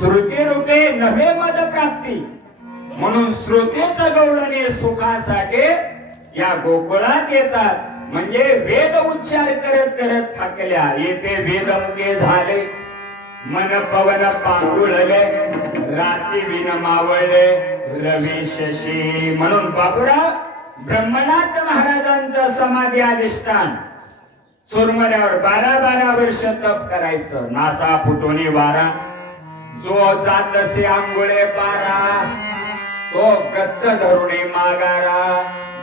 श्रुती रूपे नव्हे मद प्राप्ती, म्हणून श्रुतीचं गौडणे सुखासाठी या गोकुळात येतात. म्हणजे वेद उच्चार करत करत थकल्या, येथे वेदमुखे झाले, मन पवन पांगुळले, राती विन मावळले, रवी शशी. म्हणून बाबूराव ब्रह्मनाथ महाराजांचं समाधी अधिष्ठान चुरमऱ्यावर 12-12 वर्ष तप करायचं. नासा फुटोनी वारा, जो जात असे आंघोळे पारा, तो गच्च धरुणे मागारा.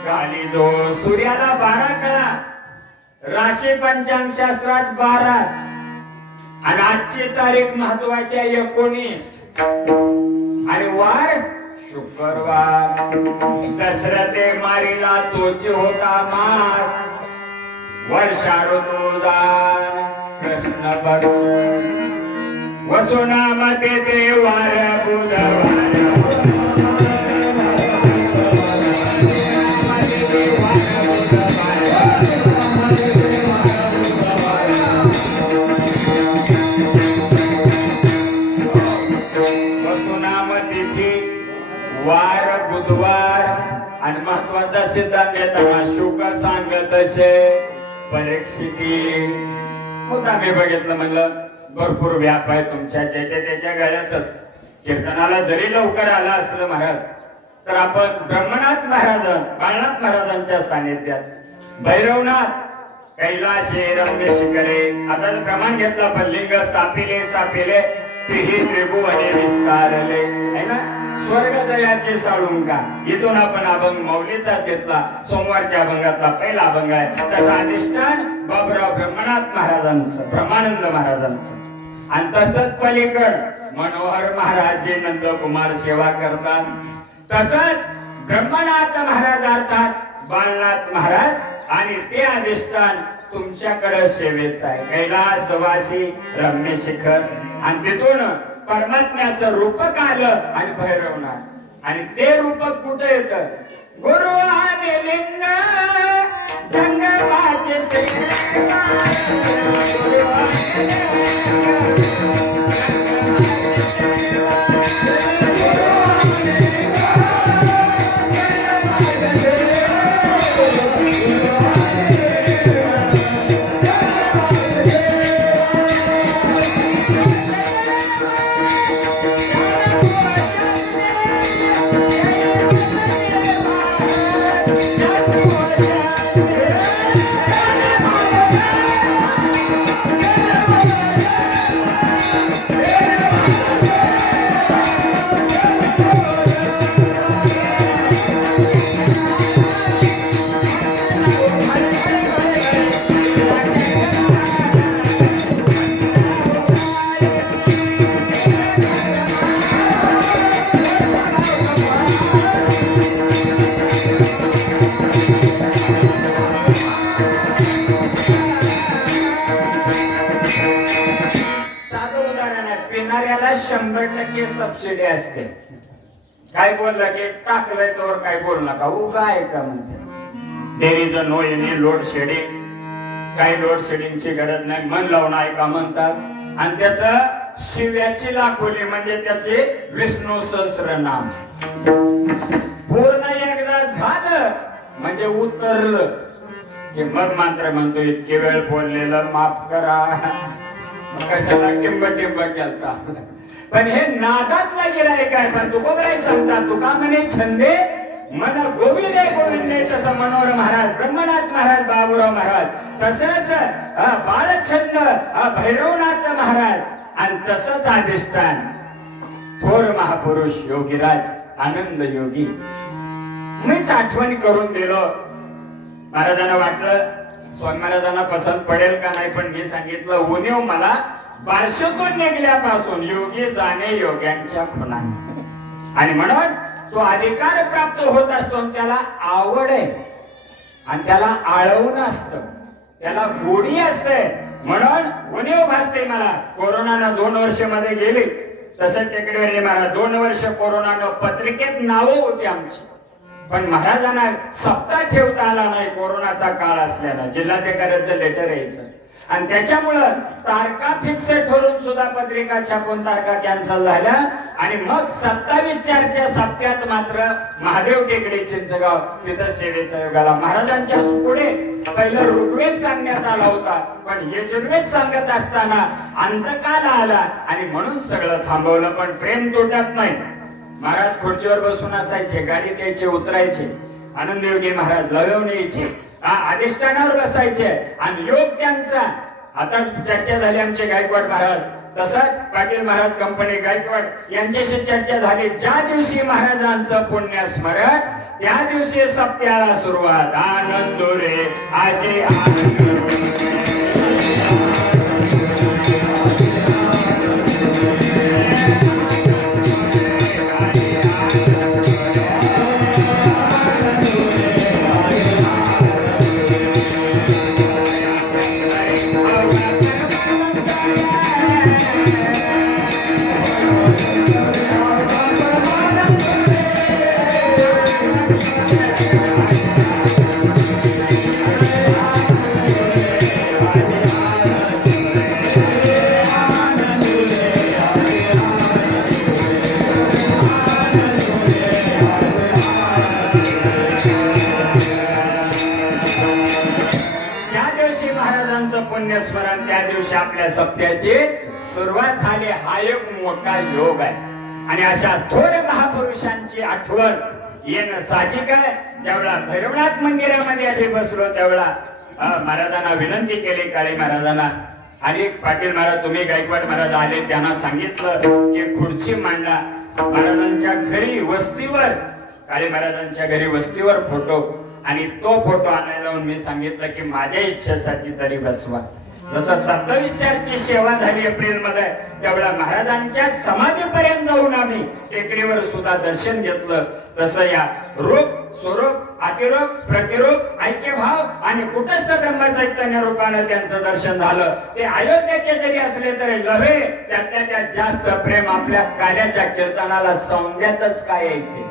घाली जो सूर्याला 12 कळा, राशी पंचांग शास्त्रात 12 आणि आजची तारीख महत्वाच्या 19 आणि वार शुक्रवार. दशरथे मारीला तोचे होता मास, वर्षा ऋतुदान कृष्ण पक्ष, वसुनामध्ये ते वार बुधवार. वार बुधवार. आणि महत्वाचा सिद्धांत देताना शुक सांगत असे परीक्षिती. मुद्दाम बघितलं, म्हणलं भरपूर व्याप आहे तुमच्या ज्याच्या त्याच्या गळ्यातच. कीर्तनाला जरी लवकर आला असलं महाराज तर आपण ब्रह्मनाथ महाराज बाळनाथ महाराजांच्या सानिध्यात, भैरवनाथ कैलाशे रम्य शिखरे. आता प्रमाण घेतला पण लिंग स्थापिले स्थापिले त्रिही त्रिभुवने विस्तारले है ना. स्वर्ग जयाचे साळुंका. इथून आपण अभंग मौलीचा घेतला, सोमवारच्या अभंगातला पहिला अभंग आहे. तसं अधिष्ठान बाबूराव ब्रह्मनाथ महाराजांचं, ब्रह्मानंद महाराजांचं. आणि तसंच पलीकड मनोहर महाराज जे नंदकुमार सेवा करतात, तसंच ब्रह्मनाथ महाराज अर्थात बालनाथ महाराज. आणि ते अधिष्ठान तुमच्याकडे सेवेच आहे, कैलासवासी रम्य शिखर. आणि तिथून परमात्म्याचं रूपक आलं आणि भैरवनाथ. आणि ते रूपक कुठे येतं? गुरु आणि लिंग जंगमाचे सेवा. पिणाऱ्याला 100% सबसिडी असते. काय बोललं की टाकलंय तर काय बोल नका, उगा आहे का म्हणते. There is no any load shedding. काही लोड शेडिंगची गरज नाही, मन लावून ऐका म्हणतात. आणि त्याचं शिव्याची लाखोली म्हणजे त्याचे विष्णू सहस्रनाम पूर्ण एकदा झालं म्हणजे उतरलं की मग मंत्र म्हणतो, इतके वेळ बोललेलं माफ करा. कशाला टिंब टिंब केलता. पण हे नादातला गिरायक आहे. पण तुको काय सांगतात, तुका म्हणे छंदे मन गोविंदे गोविंदे. तसं मनोहर महाराज, ब्रह्मनाथ महाराज, बाबूराव महाराज, तसंच बाळछंद भैरवनाथ महाराज. आणि तसंच अधिष्ठान थोर महापुरुष योगीराज आनंद योगी. मीच आठवण करून दिलो. महाराजांना वाटलं स्वामी महाराजांना पसंत पडेल का नाही, पण मी सांगितलं उणीव मला बारशेतून निघल्यापासून योगी जाणे योग्यांच्या खुणाने. आणि म्हणून तो अधिकार प्राप्त होत असतो, त्याला आवड आहे आणि त्याला आळवणं असतं, त्याला गोडी असते. म्हणून उणीव भासते मला. कोरोनानं 2 वर्ष मध्ये गेली, तसं टेकडीवर महाराज 2 वर्ष कोरोनानं पत्रिकेत नावं होती आमची, पण महाराजांना सप्ताह ठेवता आला नाही कोरोनाचा काळ असल्यानं. जिल्हाधिकाऱ्याचं लेटर यायचं, आणि त्याच्यामुळं तारखा फिक्स ठरून सुद्धा पत्रिका छापून तारखा कॅन्सल झाल्या आणि मग 27/4च्या सप्त्यात मात्र महादेव टेकडे चिंचगाव तिथं सेवेचा योगाला महाराजांच्या पुढे पहिलं ऋग्वेद सांगण्यात आला होता, पण यजुर्वेद सांगत असताना अंतकाल आला आणि म्हणून सगळं थांबवलं. पण प्रेम तुटत नाही. महाराज खुर्चीवर बसून असायचे, गाडीत यायचे, उतरायचे. आनंदयोगी महाराज लढवून यायचे, अधिष्ठानावर बसायचे आणि योग त्यांचा. आता चर्चा झाली आमचे गायकवाड महाराज, तसंच पाटील महाराज कंपनी गायकवाड यांच्याशी चर्चा झाली. ज्या दिवशी महाराजांचं पुण्य स्मरण त्या दिवशी सप्त्याला सुरुवात. आनंद रे आजे आनंद. पुण्यस्मरण त्या दिवशी आपल्या सप्त्याची सुरुवात झाली. हा एक मोठा योग आहे आणि अशा थोर महापुरुषांची आठवण येणं साहजिक आहे. ज्यावेळा भैरवनाथ मंदिरामध्ये आधी बसलो त्यावेळा महाराजांना विनंती केली, काळे महाराजांना. आणि पाटील महाराज तुम्ही गायकवाड महाराज आले, त्यांना सांगितलं की खुर्ची मांडा. महाराजांच्या घरी वस्तीवर, काळे महाराजांच्या घरी वस्तीवर फोटो, आणि तो फोटो आणायला लावून मी सांगितलं की माझ्या इच्छेसाठी तरी बसवा. जसं 27/4ची सेवा झाली एप्रिल मध्ये, त्यावेळेला महाराजांच्या समाधीपर्यंत जाऊन आम्ही टेकडीवर सुद्धा दर्शन घेतलं. तसं या रूप, स्वरूप, अतिरूप, प्रतिरूप, ऐक्यभाव आणि कुटस्थ ब्रह्मचैतन्य रूपाने त्यांचं दर्शन झालं. ते अयोध्येचे जरी असले तरी लढे त्यातल्या त्यात जास्त प्रेम आपल्या कार्याच्या कीर्तनाला सौंद्यातच काय यायचे.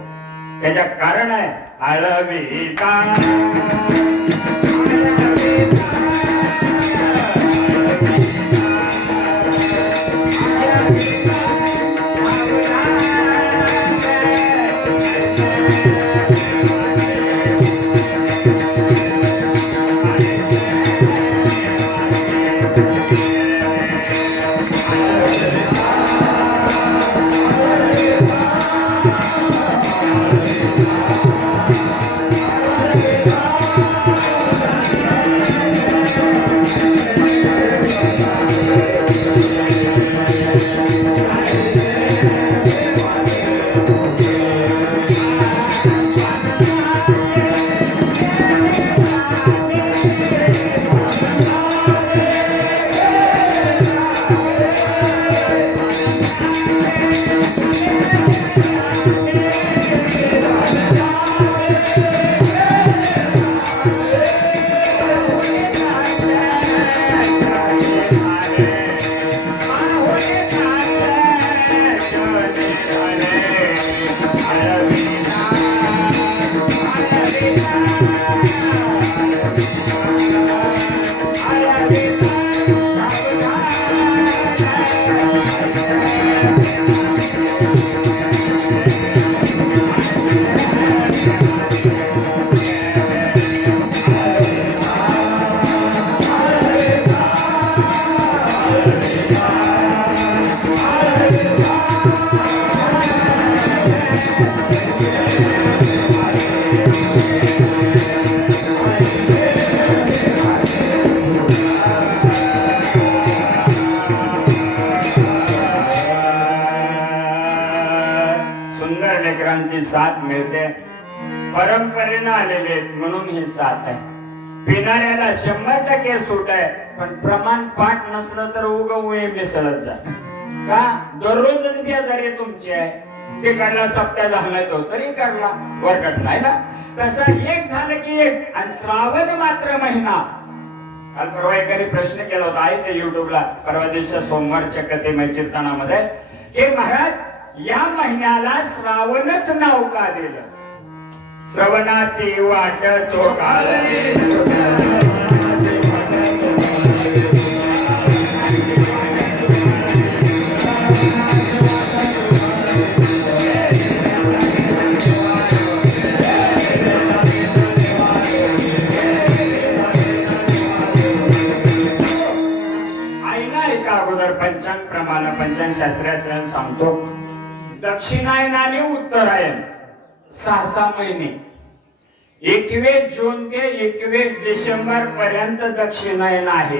त्याच्या कारण आहे आळविता साथ मिळते. परंपरेनं आलेले म्हणून ही साथ आहे. पिणाऱ्याला 100% सूट आहे, पण प्रमाण पाठ नसलं तर उगवून मिसळत जा. का दररोजच बेजारी तुमची आहे. ते काढला सप्त्या झाला तो तरी काढला वरकट नाही ना. तसं एक झालं की एक. आणि श्रावण मात्र महिना. काल परवा एकाने प्रश्न केला होता, आहे ते युट्यूबला, परवा दिवशी सोमवारच्या कथेमय कीर्तनामध्ये, हे महाराज या महिन्याला श्रावणच नाव का दिलं? श्रवणाची वाट चोखाळली सांगतो. दक्षिणायन आणि उत्तरायण 6 महिने, 21 जून ते 21 डिसेंबर पर्यंत दक्षिणायन आहे.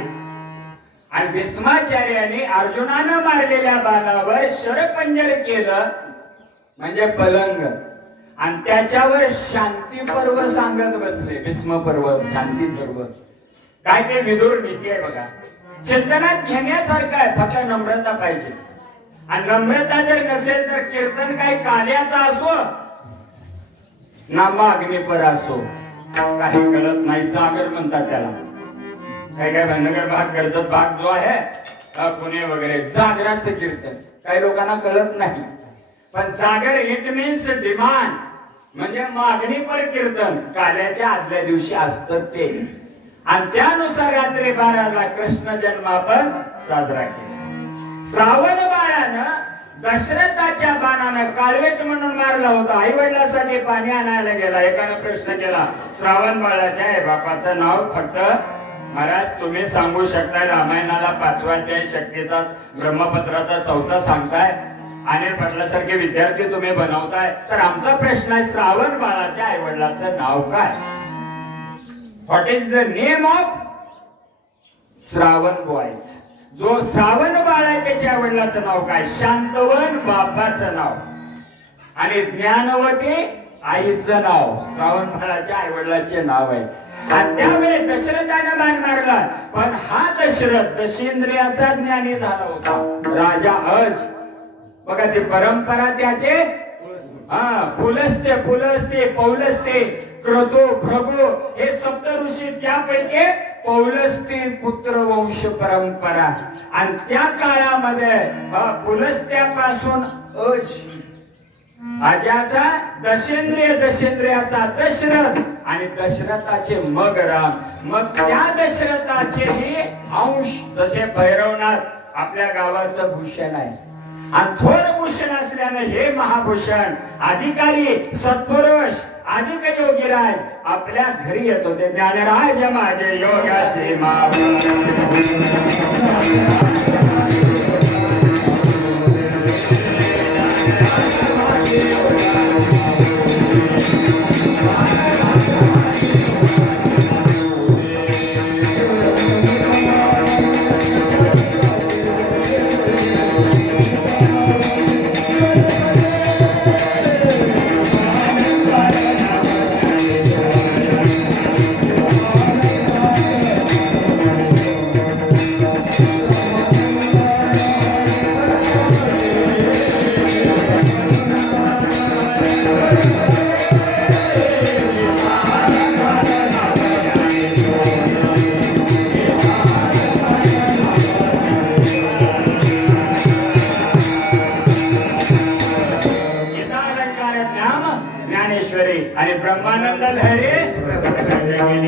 आणि भीष्माचार्याने अर्जुनानं मारलेल्या बाणावर शरपंजर केलं म्हणजे पलंग, आणि त्याच्यावर शांती पर्व सांगत बसले. भीष्म पर्व, शांती पर्व काय ते विदुर नीती आहे बघा. चिंतनात घेण्यासारखं आहे, फक्त नम्रता पाहिजे. आणि नम्रता जर नसेल तर कीर्तन काय काल्याचा असो ना मागणीपर असो, काही कळत नाही. जागर म्हणतात त्याला. काय काय भांडणगर भाग, कर्जत भाग जो आहे पुणे वगैरे, जागराचं कीर्तन काही लोकांना कळत नाही. पण जागर इट मीन्स डिमांड, म्हणजे मागणीपर कीर्तन काल्याच्या आदल्या दिवशी असतं ते. आणि त्यानुसार रात्री 12ला कृष्ण जन्म आपण साजरा केला. श्रावण बाळानं दशरथाच्या बाणानं काळवेट म्हणून मारला होता. आई वडिलांसाठी पाणी आणायला गेला. एकानं प्रश्न केला, श्रावण बाळाच्या आई बापाचं नाव फक्त महाराज तुम्ही सांगू शकताय, रामायणाला 5वा अध्याय शक्तीचा ब्रह्मपत्राचा 4था सांगताय, अनिल पाटलासारखे विद्यार्थी तुम्ही बनवताय, तर आमचा प्रश्न आहे श्रावण बाळाच्या आई वडिलांचं नाव काय? What is the name of Shravan boys? जो श्रावण बाळ आहे त्याच्या वडिलांचं नाव काय? शांतवन बापाचं नाव आणि ज्ञानवती आईचं नाव श्रावण बाळाच्या आई वडिलांचे नाव आहे. आणि त्यावेळी दशरथाने बाण मारला, पण हा दशरथ दशेंद्रियाचा ज्ञानी झाला होता. राजा अज बघा, ती परंपरा त्याचे फुलस्ते पौलस्ते क्रतु भृगु हे सप्त ऋषी, त्यापैकी पौलस्ती पुत्र वंश परंपरा. आणि त्या काळामध्ये पुलस्त्यापासून अज अजाचा दशेंद्रियाचा दशरथ आणि दशरथाचे मग राम. मग त्या दशरथाचे हे अंश, जसे भैरवनाथ आपल्या गावाचं भूषण आहे आणि थोर भूषण असल्यानं हे महाभूषण अधिकारी सत्पुरुष अधिक योगीराज आपल्या घरी येत होते. ज्ञानराज माझे योगाचे आणि ब्रह्मानंद लहरी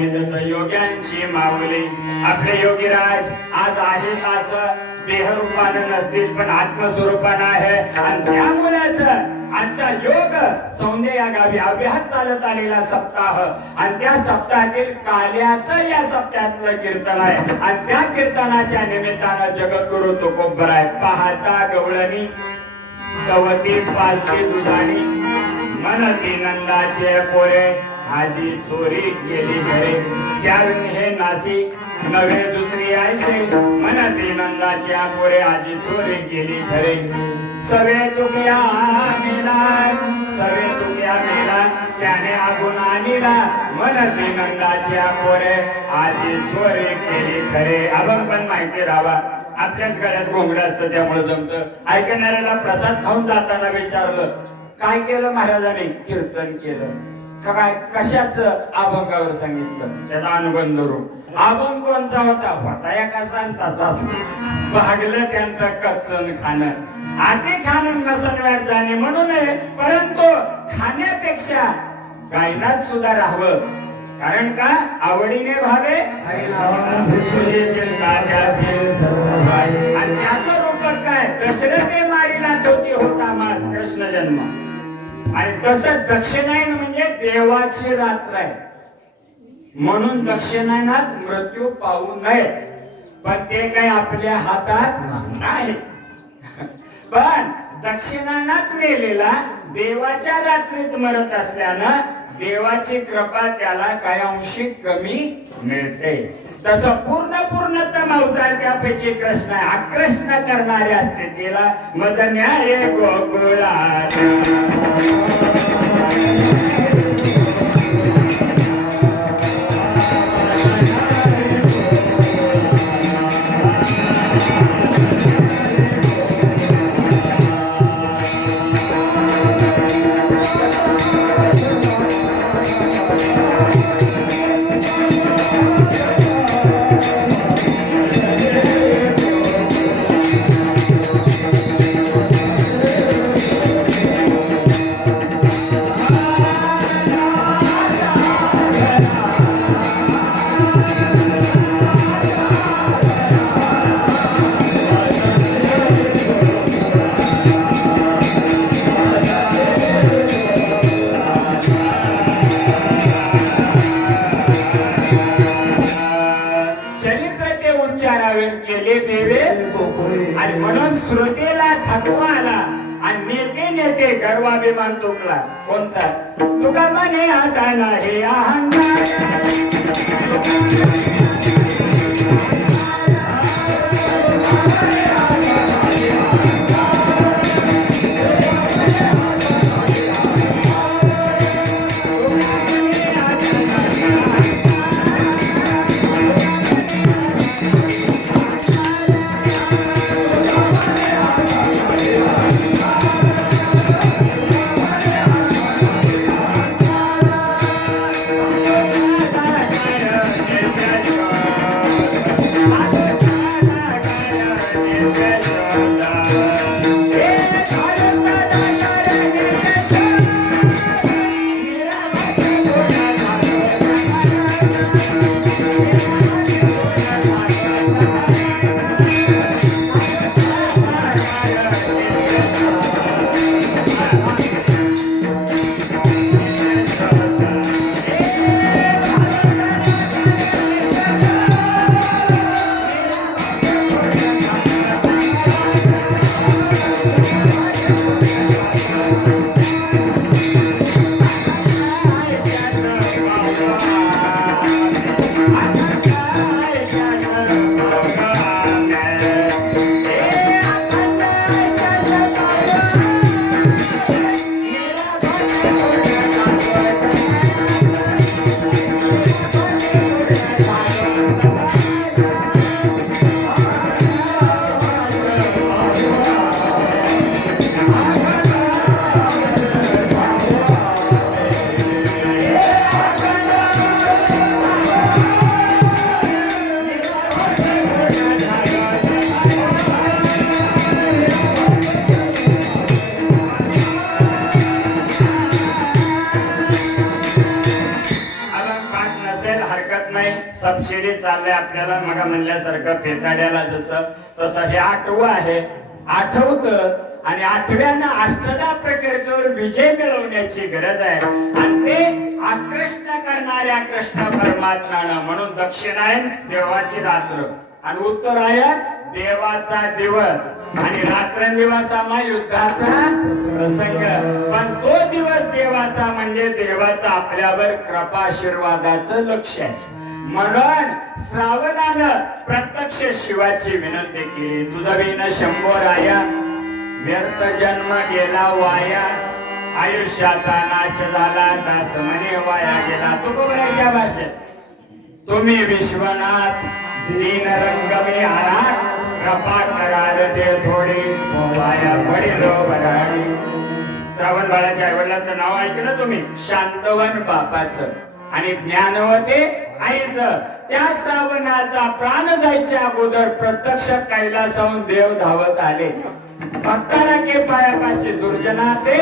जसं योग्यांची माऊली. आपले योगीराज आज आहेत असं देहरूपानं नसतील पण आत्मस्वरूपानं आहे. आणि त्यामुळेच आजचा योग सौंदे या गावी अव्याहत चालत आलेला सप्ताह आणि त्या सप्ताहातील काल्याचं या सप्ताहातलं कीर्तन आहे. आणि त्या कीर्तनाच्या निमित्तानं जगद्गुरु तुकोबराय पाहता गवळणी गवती पालती दुधानी मनती नंदाचे पोरे आजी चोरी गेली घरे. त्यावेळी हे नासी नवे दुसरी आयसे मनती नंदाच्या पोरे आजी चोरी गेली घरे. सवे तुक्या मेला त्याने आगुन आणला मनती नंदाच्या पोरे आजी चोरी केली खरे. अभंग पण माहिती राहावा, आपल्याच गळ्यात घोंगडं असतं त्यामुळे जमतं. ऐकणाऱ्याला प्रसाद खाऊन जाताना विचारलं काय केलं महाराजांनी? कीर्तन केलं. काय कशाच अभंगावर सांगितलं? त्याचा अनुबंध रूप. अभंग कोणचा होता एका संताचाच. भागलं त्यांचं कच्चन खाणं. आधी खाणं नसन व्याज जाणे म्हणून, परंतु खाण्यापेक्षा गायनात सुद्धा राहावं. कारण का? आवडीने भावे आणि त्याचं रूप काय? दशरथे मारिला तोची होता माझ कृष्ण जन्म. आणि तसं दक्षिणायन म्हणजे देवाची रात्र आहे म्हणून दक्षिणायनात मृत्यू पाहू नये. पण ते काही आपल्या हातात नाही. पण दक्षिणानाथ मेलेला देवाच्या रात्रीत मरत असल्यानं देवाची कृपा त्याला काही अंशी कमी मिळते. तसं पूर्णतम अवतार त्यापैकी कृष्ण आहे. आकृष्ण करणारे असते तिला मज न्याय गोकुळात. आणि म्हणून श्रोतेला थकवा आला आणि नेते गर्वाभिमान तुकला. कोणचा? तुका म्हणे आता नाही अहंकार. सबसिडी चाललंय आपल्याला. मग म्हणल्यासारखं पेताड्याला जसं तसं हे 8वं आहे. आठवतं आणि 8व्यानं अष्टदा प्रकृतीवर विजय मिळवण्याची गरज आहे आणि ते आकृष्ट करणाऱ्या कृष्ण परमात्म्यानं. म्हणून दक्षिणायन देवाची रात्र आणि उत्तरायण देवाचा दिवस आणि रात्रंदिवसामा युद्धाचा प्रसंग. पण तो दिवस देवाचा म्हणजे देवाचा आपल्यावर कृपा आशीर्वादाचं लक्ष आहे. म्हणून श्रावणानं प्रत्यक्ष शिवाची विनंती केली. तुझा विन शंभो राया, व्यर्थ जन्म गेला वाया, आयुष्याचा नाश झाला, दास म्हणे वाया गेला. तुकोबराच्या भाषेत तुम्ही विश्वनाथ दीन रंग में आला, कृपा कराल ते थोडी वाया पडिलो बराडी. श्रावण बाळाच्या आईवडिलांचं नाव ऐकलं तुम्ही? शांतवन बापाचं आणि ज्ञानवते आईचं. त्या श्रावणाचा प्राण जायच्या अगोदर प्रत्यक्ष कैलासाहून देव धावत आले. भक्ताला के पायापाशी दुर्जना ते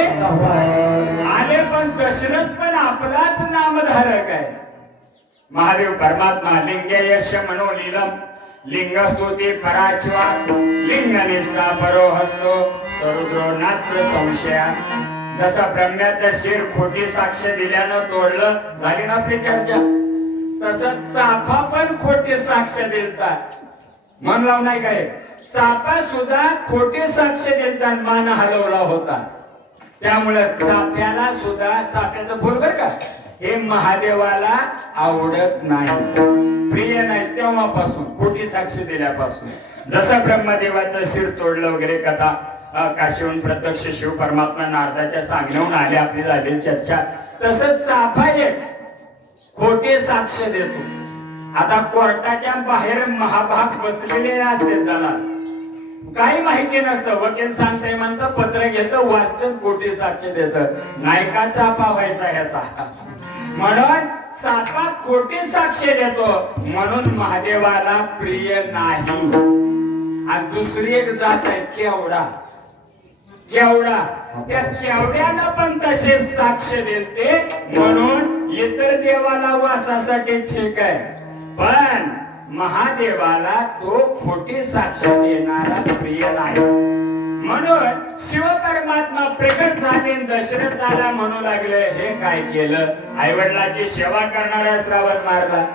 आले. पण दशरथ पण आपलाच नामधारक आहे. महादेव परमात्मा लिंगयश मनोलीलम, लिंगस्तुती पराचवा, लिंगनिष्ठा परो हस्तो, सरुद्रो नात्र संशया. जसं ब्रह्म्याचं शिर खोटी साक्ष दिल्यानं तोडलं, झाली ना आपली चर्चा. तसं चाफा पण खोटी साक्ष देतात. मन लाव नाही काय? चाफा सुद्धा खोटी साक्ष देताना मान हलवला होता. त्यामुळे चाफ्याला सुद्धा, चाफ्याचं फुल बर का, हे महादेवाला आवडत नाही, प्रिय नाही. तेव्हापासून खोटी साक्ष दिल्यापासून, जसं ब्रह्मदेवाचं शिर तोडलं वगैरे कथा काशीहून प्रत्यक्ष शिव परमात्मा नारदाच्या सांगण्याहून आले, आपली झालेली चर्चा, तसंच चाफा एक खोटी साक्ष देतो. आता कोर्टाच्या बाहेर महाभाग बसलेले असते, त्याला काही माहिती नसतं, वकील सांगते म्हणतं, पत्र घेतं, वाचतं, खोटी साक्ष देतं. नाही का चाफा व्हायचा ह्याचा. म्हणून चाफा खोटी साक्ष देतो, म्हणून महादेवाला प्रिय नाही. आणि दुसरी एक जात आहे केवडा. केवडा, त्या केवड्यानं पण तसेच साक्ष देते, म्हणून इतर देवाला वासासाठी ठीक आहे, पण महादेवाला तो खोटी साक्ष देणारा प्रिय नाही. म्हणून शिव परमात्मा प्रकट झाले, दशरथाला म्हणू लागले, हे काय केलं, आईवडिलाची सेवा करणारा श्रावण मारला.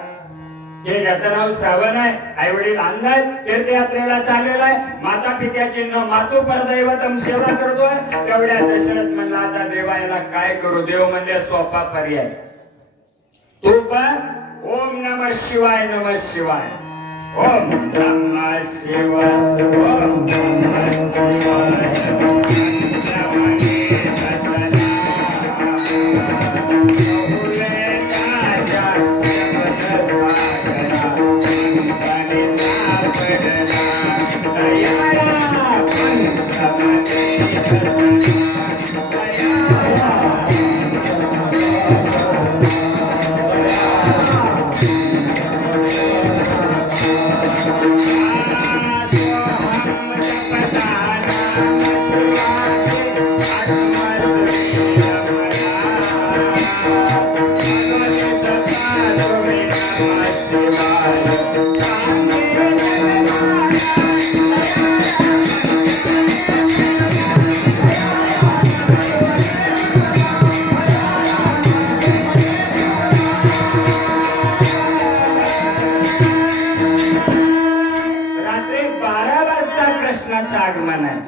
हे याचं नाव श्रावण आहे. आई वडील अंधाय, तीर्थयात्रेला चाललेला आहे, माता पित्याची न मातू परदैवतम सेवा करतोय. तेवढ्या दशरथ म्हणला, आता देवा याला काय करू. देव म्हणले, सोपा पर्याय, तू पण ओम नमः शिवाय, नमः शिवाय, ओम नमः शिवाय, ओम नमः शिवाय. आगमन आहे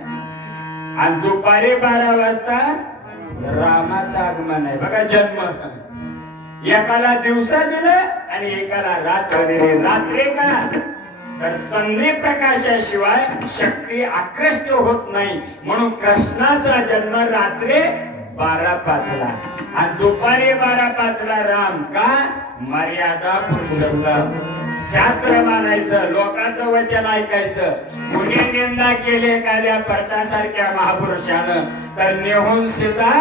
आणि दुपारी 12 वाजता रामाचं आगमन आहे. बघा, जन्म एकाला दिवसा दिलं आणि एकाला रात्र दिली. रात्री का, तर संधी प्रकाशाशिवाय शक्ती आकृष्ट होत नाही, म्हणून कृष्णाचा जन्म रात्री 12:05 आणि दुपारी 12:05 राम. का, मर्यादा पुरुषोत्तम. शास्त्र मानायचं, लोकांचं वचन ऐकायचं. कुणी निंदा केली एखाद्या पर्टासारख्या महापुरुषानं, तर नेहून सीता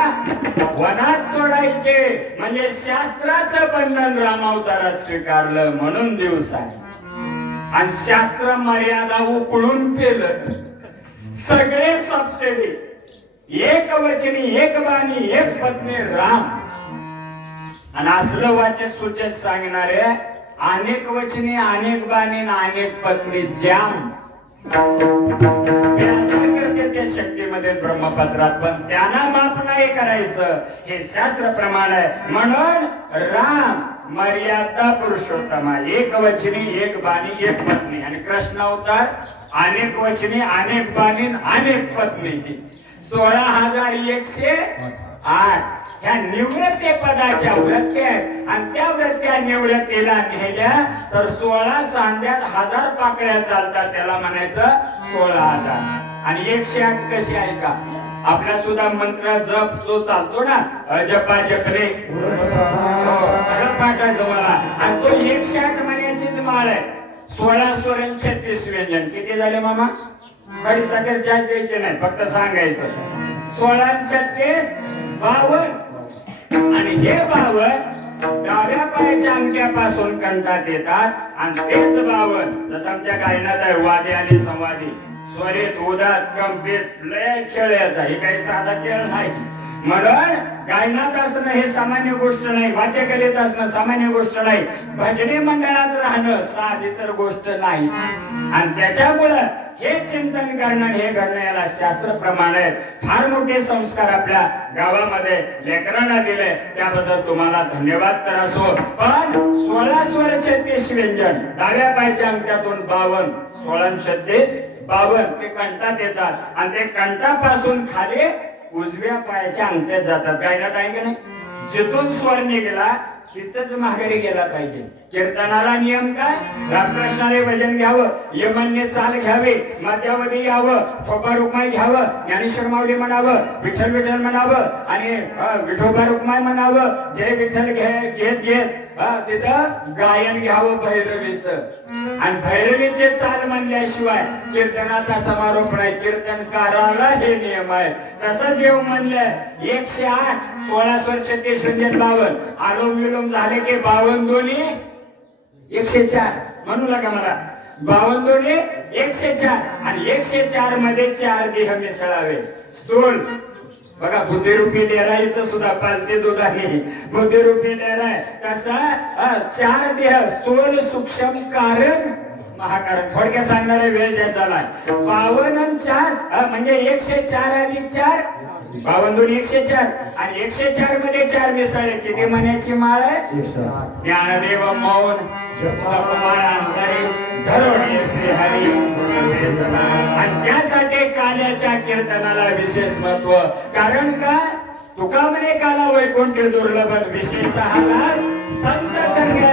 वनात सोडायचे. म्हणजे शास्त्राचं बंधन रामावतारात स्वीकारलं, म्हणून दिवस आहे. आणि शास्त्र मर्यादा उकळून पेलं. सगळे सबसिडी, एक वचनी, एक बाणी, एक पत्नी राम. आणि असलं वाचक सूचक सांगणारे, अनेक वचनी, अनेक बाणी, अनेक पत्नी जाम करते त्या शक्तीमध्ये ब्रह्मपत्रात, पण त्यांना माफ नाही करायचं, हे शास्त्र प्रमाण आहे. म्हणून राम मर्यादा पुरुषोत्तम, एक वचनी, एक बाणी, एक पत्नी. आणि कृष्ण अवतार अनेक वचनी, अनेक बाणी, अनेक पत्नी. 16,108 ह्या निवृत्ती पदाच्या वृत्त्या आहेत. आणि त्या वृत्त्या निवृत्तीला नेल्या तर 16 सांध्यात 1000 पाकळ्या चालतात, त्याला म्हणायचं 16,000. आणि 108 कशी आहे का, आपला सुद्धा मंत्र जप जो चालतो ना, अजपा जपले, सगळं पाठ आहे तुम्हाला. आणि तो 108 महिन्याचीच माळ आहे. 16 स्वर 36 व्यंजन. किती झाले मामा? कधी साखर जास्त द्यायचे नाही, फक्त सांगायचं. 16 36 52. आणि हे 52 डाव्या पायाच्या अंगठ्यापासून कंठात येतात. आणि तेच 52 जसं आमच्या गायनात आहे, वादी आणि संवादी, स्वरित, उदात, कंपित, लय खेळ याचा. हे काही साधा खेळ नाही. म्हणून गायनात असणं हे सामान्य गोष्ट नाही, वाद्यकलेत असणं सामान्य गोष्ट नाही, भजनी मंडळात राहणं साधी तर गोष्ट नाही. आणि त्याच्यामुळं हे चिंतन करणं, हे घडणं, याला शास्त्र प्रमाण आहे. फार मोठे संस्कार आपल्या गावामध्ये लेकरांना दिले, त्याबद्दल तुम्हाला धन्यवाद तर असो. पण 16 स्वर 36 व्यंजन, डाव्या पायच्या अंगठ्यातून 52, 16 36 52 ते कंठात येतात आणि ते कंठापासून खाली उजव्या पायाच्या अंगठ्यात जातात. गायनात आहे का नाही? जिथून स्वर निघाला तिथंच माघारी गेला पाहिजे. कीर्तनाला नियम काय? रामकृष्णाने भजन घ्यावं, यमनने चाल घ्यावे, मध्यावधी यावं, ठोबा रुक्माई घ्यावं, ज्ञानेश्वर माऊली म्हणावं, विठ्ठल विठ्ठल म्हणावं आणि विठोबा रुक्माई म्हणावं, जय विठ्ठल घेत घेत तिथं गायन घ्यावं भैरवीचं. आणि भैरवीचे चाल म्हणल्याशिवाय कीर्तनाचा समारोप नाही. कीर्तनकाराला हे नियम आहे. तसं देव म्हणलं 108 16 स्वर 36 म्हणजे 52 आलोम विलोम झाले की 52 दोन्ही 104 म्हणू नका मला. 52 दोन्ही 104 आणि 104 मध्ये 4 देह मिसळावे. स्थूल बघा, बुद्धिरूपी डेरा इथं सुद्धा पालते दुधाने बुद्धिरूपी डेरा आहे. तसा 4 देह स्थूल सूक्ष्म कारण महाकारण. थोडक्यात सांगणारे वेळ ज्या झालाय 52 आणि 4 म्हणजे 104 अधिक 4 52 दोन्ही 104 आणि 104 मध्ये 4 मिसळले. किती म्हणायची माळ आहे? ज्ञानदेव मौन जपमाळा अंतरे धरोणी श्री हरी. आणि त्यासाठी काल्याच्या कीर्तनाला विशेष महत्व. कारण का? तुका म्हणे काला वैकुंठ दुर्लभ विशेष संत संग.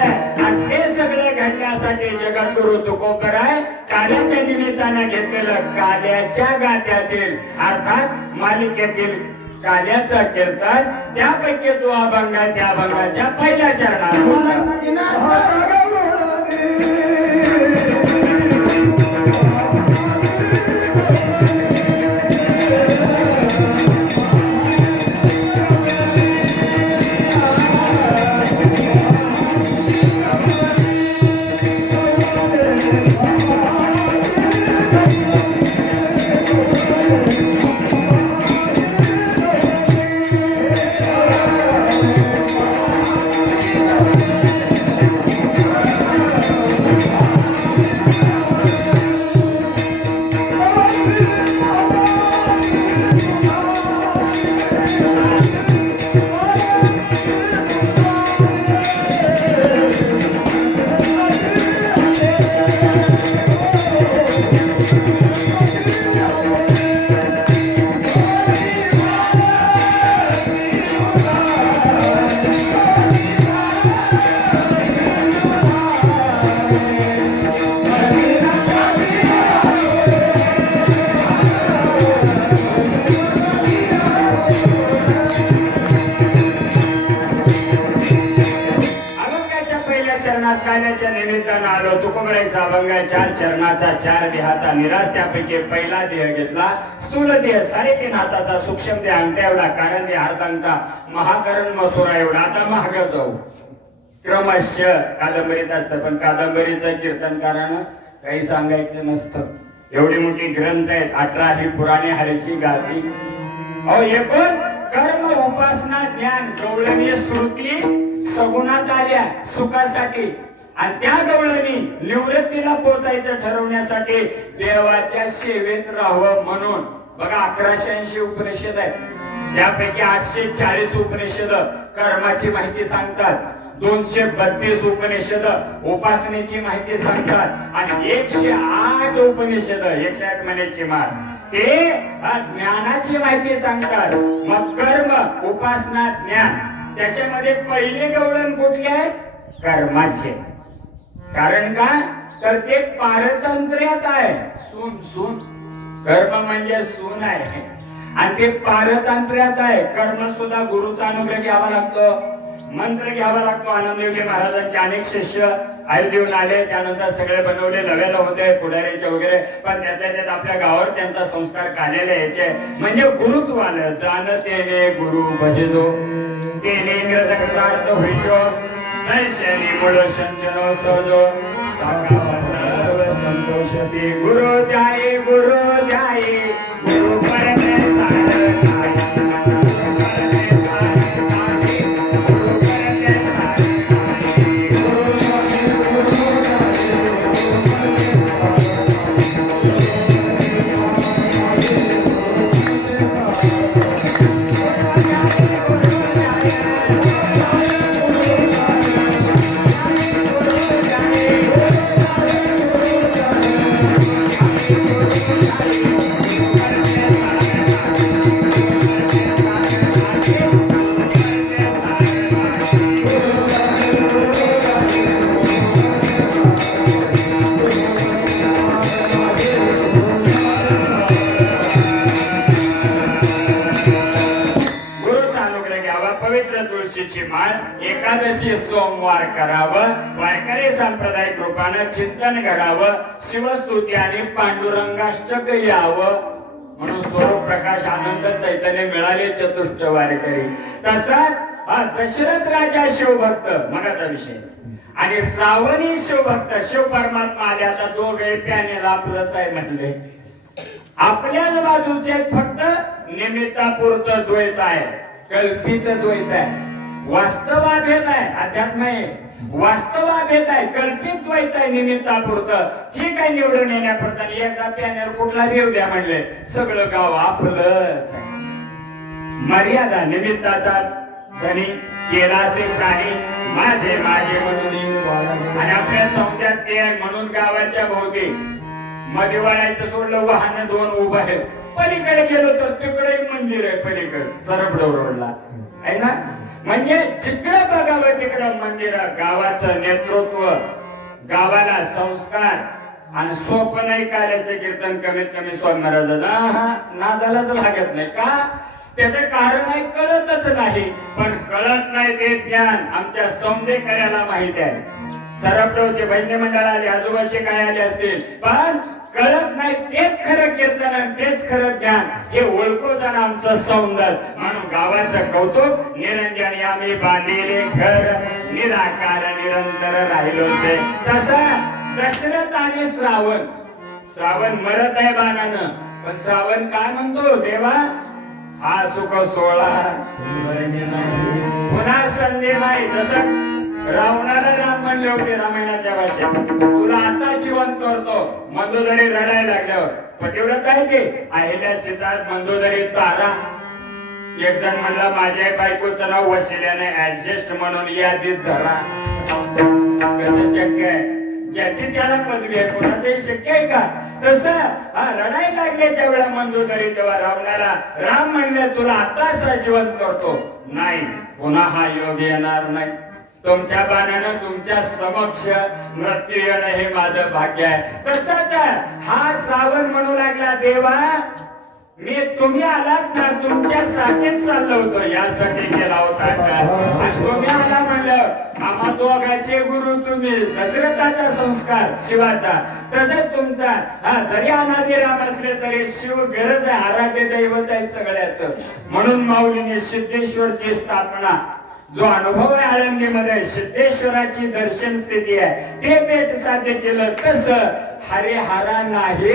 आणि ते सगळं घडण्यासाठी जगद्गुरु तुकोबराय काल्याच्या निमित्ताने घेतलेलं काल्याच्या गात्यातील अर्थात मालिकेतील काल्याचं कीर्तन. त्यापैकी जो अभंग आहे त्या अभंगाच्या पहिल्या चरणात काल्याच्या निमित्तानं आलो. तुकोबराईचा अभंग 4 चरणाचा 4 देहाचा निराश. त्यापैकी पहिला देह घेतला स्थूल देह 3.5 हाताचा, सूक्ष्म देह अंगठ्या एवढा, कारण देह अर्ध अंगठा, महाकरण मसुरा एवढा. आता महाग जाऊ. क्रमशः कादंबरीत असतं पण कादंबरीचं कीर्तनकारानं काही सांगायचं नसतं. एवढी मोठी ग्रंथ आहेत. 18 ही पुराणे हरशी गाती. एकूण कर्म उपासना ज्ञान गवळणी श्रुती सगुणात आल्या सुखासाठी आणि त्या गवळणी निवृत्तीला पोचायचं ठरवण्यासाठी देवाच्या सेवेत राहावं म्हणून. बघा 1180 उपनिषद आहेत. त्यापैकी 840 उपनिषद कर्माची माहिती सांगतात, 232 उपनिषद उपासनेची माहिती सांगतात आणि 108 उपनिषद 108 म्हणायची माळ ते ज्ञानाची माहिती सांगतात. मग कर्म उपासना ज्ञान त्याच्यामध्ये पहिले गवळण कुठले आहे? कर्माचे. कारण का? तर ते पारतंत्र्यात आहे. सून सून कर्म म्हणजे सून आहे आणि ते पारतंत्र्यात आहे. कर्म सुद्धा गुरुचा अनुग्रह घ्यावा लागतो, मंत्र घ्यावा लागतो. आनंदयोगी महाराजांचे अनेक शिष्य आयुर्देऊन आले, त्यानंतर सगळे बनवले, नव्याला होते पुढारीचे वगैरे. पण त्यातल्या त्यात आपल्या गावावर त्यांचा संस्कार काढलेले यायचे. म्हणजे गुरुत्व आलं. जाणतेने गुरु भजजो तेने कृतकृतार्थ होईचो सैशनी मूळ संचनो सजो साका संतोषती. गुरु ध्याये गुरु ध्याये गुरु परमे तुळशीची माळ, एकादशी सोमवार करावं, वारकरी सांप्रदायिक रूपानं चिंतन घडावं, शिवस्तुती आणि पांडुरंगाष्टक यावं म्हणून स्वरूप प्रकाश आनंद चैतन्य मिळाले चतुष्ट वारकरी. तसाच दशरथ राजा शिवभक्त मनाचा विषय आणि श्रावणी शिवभक्त शिव परमात्मा आले. आता दोघे पॅनेल आपलंच आहे म्हणले, आपल्याच बाजूचे फक्त निमित्तापुरतं द्वैत आहे, कल्पित द्वैत आहे. वास्तवाभेद आहे, अध्यात्म आहे. वास्तवाभेद आहे, कल्पित द्वैत आहे, निमित्तापुरतं. ठीक आहे, निवडून येण्यापुरतं. एकदा पॅनेल कुठला येऊ द्या म्हणले, सगळं गाव आपलंच आहे. मर्यादा निमित्ताचा धनी केला असे प्राणी माझे माझे म्हणून, आणि आपल्या संख्यात ते आहे म्हणून गावाच्या भोवती मध्ये वळायचं सोडलं, वाहन दोन उभं आहे. पलीकडे गेलो तर तिकडे मंदिर आहे, पलीकडे सरपडो रोडला आहे ना. म्हणजे जिकडे बघावं तिकडं मंदिर. गावाचं नेतृत्व, गावाला संस्कार आणि स्वप्न ऐकायचं कीर्तन कमीत कमी स्वामी महाराजांना नादालाच लागत नाही का. त्याचं कारण आहे कळतच नाही, पण कळत नाही ते ज्ञान आमच्या सौंदेकऱ्याला माहित आहे. सरपटोचे भजनी मंडळ आले, आजोबाचे काय आले असतील, पण कळत नाही तेच खरं कीर्तन, तेच खरं ज्ञान. हे ओळखो जण आमचं सौंदर्य. म्हणून गावाचं कौतुक, निरंजनी आम्ही बांधिले घर, निराकार निरंतर राहिलोसे. तसा दशरथ आणि श्रावण, श्रावण मरत आहे बाणानं, पण श्रावण काय म्हणतो, देवा हा सुख सोहळा पुन्हा संधी नाही. जसं रावणाला राम म्हणले होते रामायणाच्या भाषेत, तुला आता जिवंत करतो. मंदोदरी रडायला लागल्यावर पतिव्रत आहे ते अहिल्या सीतात मंदोदरी तारा. एक जण म्हणला माझ्या बायकोचं नाव वशिल्याने ऍडजस्ट म्हणून यादीत धरा. कसं शक्य आहे, ज्याची त्याला पदवी आहे, कोणाचंही शक्य आहे का. तसं रडायला लागल्याच्या वेळा मंदोदरी तेव्हा रावणाला राम म्हणले तुला आता जिवंत करतो. नाही, पुन्हा हा योग येणार नाही. तुमच्या बाणानं तुमच्या समक्ष मृत्यू येणं हे माझं भाग्य आहे. तसंच हा श्रावण म्हणू लागला, देवा मी तुम्ही आलात ना, तुमच्यासाठीच चाललो होतो, यासाठी केला होता का. तुम्ही आला म्हणलं, आम्हा दोघांचे गुरु तुम्ही, दशरथाचा संस्कार शिवाचा, तसंच तुमचा जरी अनादी राम असले तरी शिव गरज आहे, आराध्य दैवत आहे सगळ्याच. म्हणून माऊलीने सिद्धेश्वरची स्थापना, जो अनुभव आहे आळंदीमध्ये सिद्धेश्वराची दर्शन स्थिती आहे, ते पेट साध्य केलं. तसं हरिहरा नाही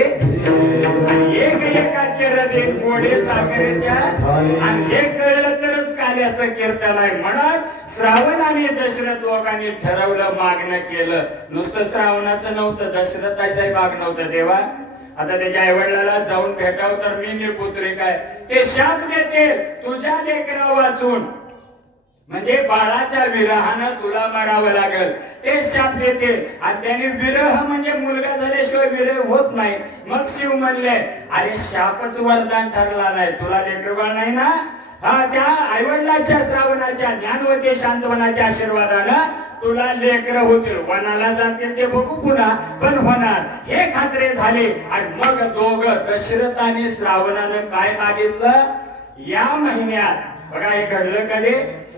एक एकाचे हृदय गोडे सागरेच्या, आणि हे कळलं तरच काल्याचं कीर्तन आहे. म्हणून श्रावण आणि दशरथ दोघांनी ठरवलं, मागणं केलं. नुसतं श्रावणाचं नव्हतं, दशरथाचंही मागणं होतं. देवा आता त्याच्या आईवडिलाला जाऊन भेटावं तर मी पुत्री काय, ते शाप देते तुझ्या लेकरा वाचून, म्हणजे बाळाच्या विरहानं तुला मरावं लागल, ते शाप देते. आणि त्याने विरह म्हणजे मुलगा झाल्याशिवाय विरह होत नाही. मग शिव म्हणले अरे शापच वरदान ठरला नाही, तुला लेकर बाळ नाही ना. त्या आईवडिलाच्या श्रावणाच्या ज्ञानवती शांतवनाच्या आशीर्वादानं तुला लेकर होतील, वनाला जातील ते बघू पुन्हा, पण होणार हे खात्री झाले. आणि मग दोघं दशरथ आणि श्रावणानं काय मागितलं, या महिन्यात बघा हे घडलं कधी,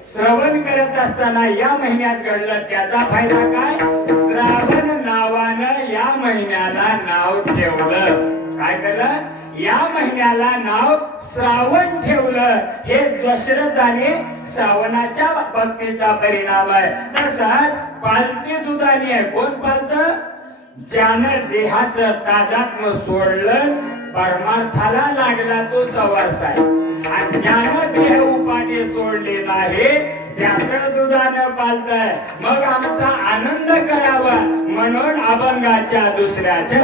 श्रवण करत असताना या महिन्यात घडलं. त्याचा फायदा काय, श्रावण नावानं या महिन्याला नाव ठेवलं. काय केलं, या महिन्याला नाव श्रावण ठेवलं. हे दशरथाने श्रावणाच्या भक्तीचा परिणाम आहे. तसंच पालती दुधाने आहे. कोण पालत, ज्यानं देहाचं तादात्म्य सोडलं, परमार्थाला लागला तो सवास आहे. आणि ज्यानं देह उपाधी सोडली नाही त्याचं दुधानं पालतय. मग आमचा आनंद करावा म्हणून अभंगाच्या दुसऱ्याच्या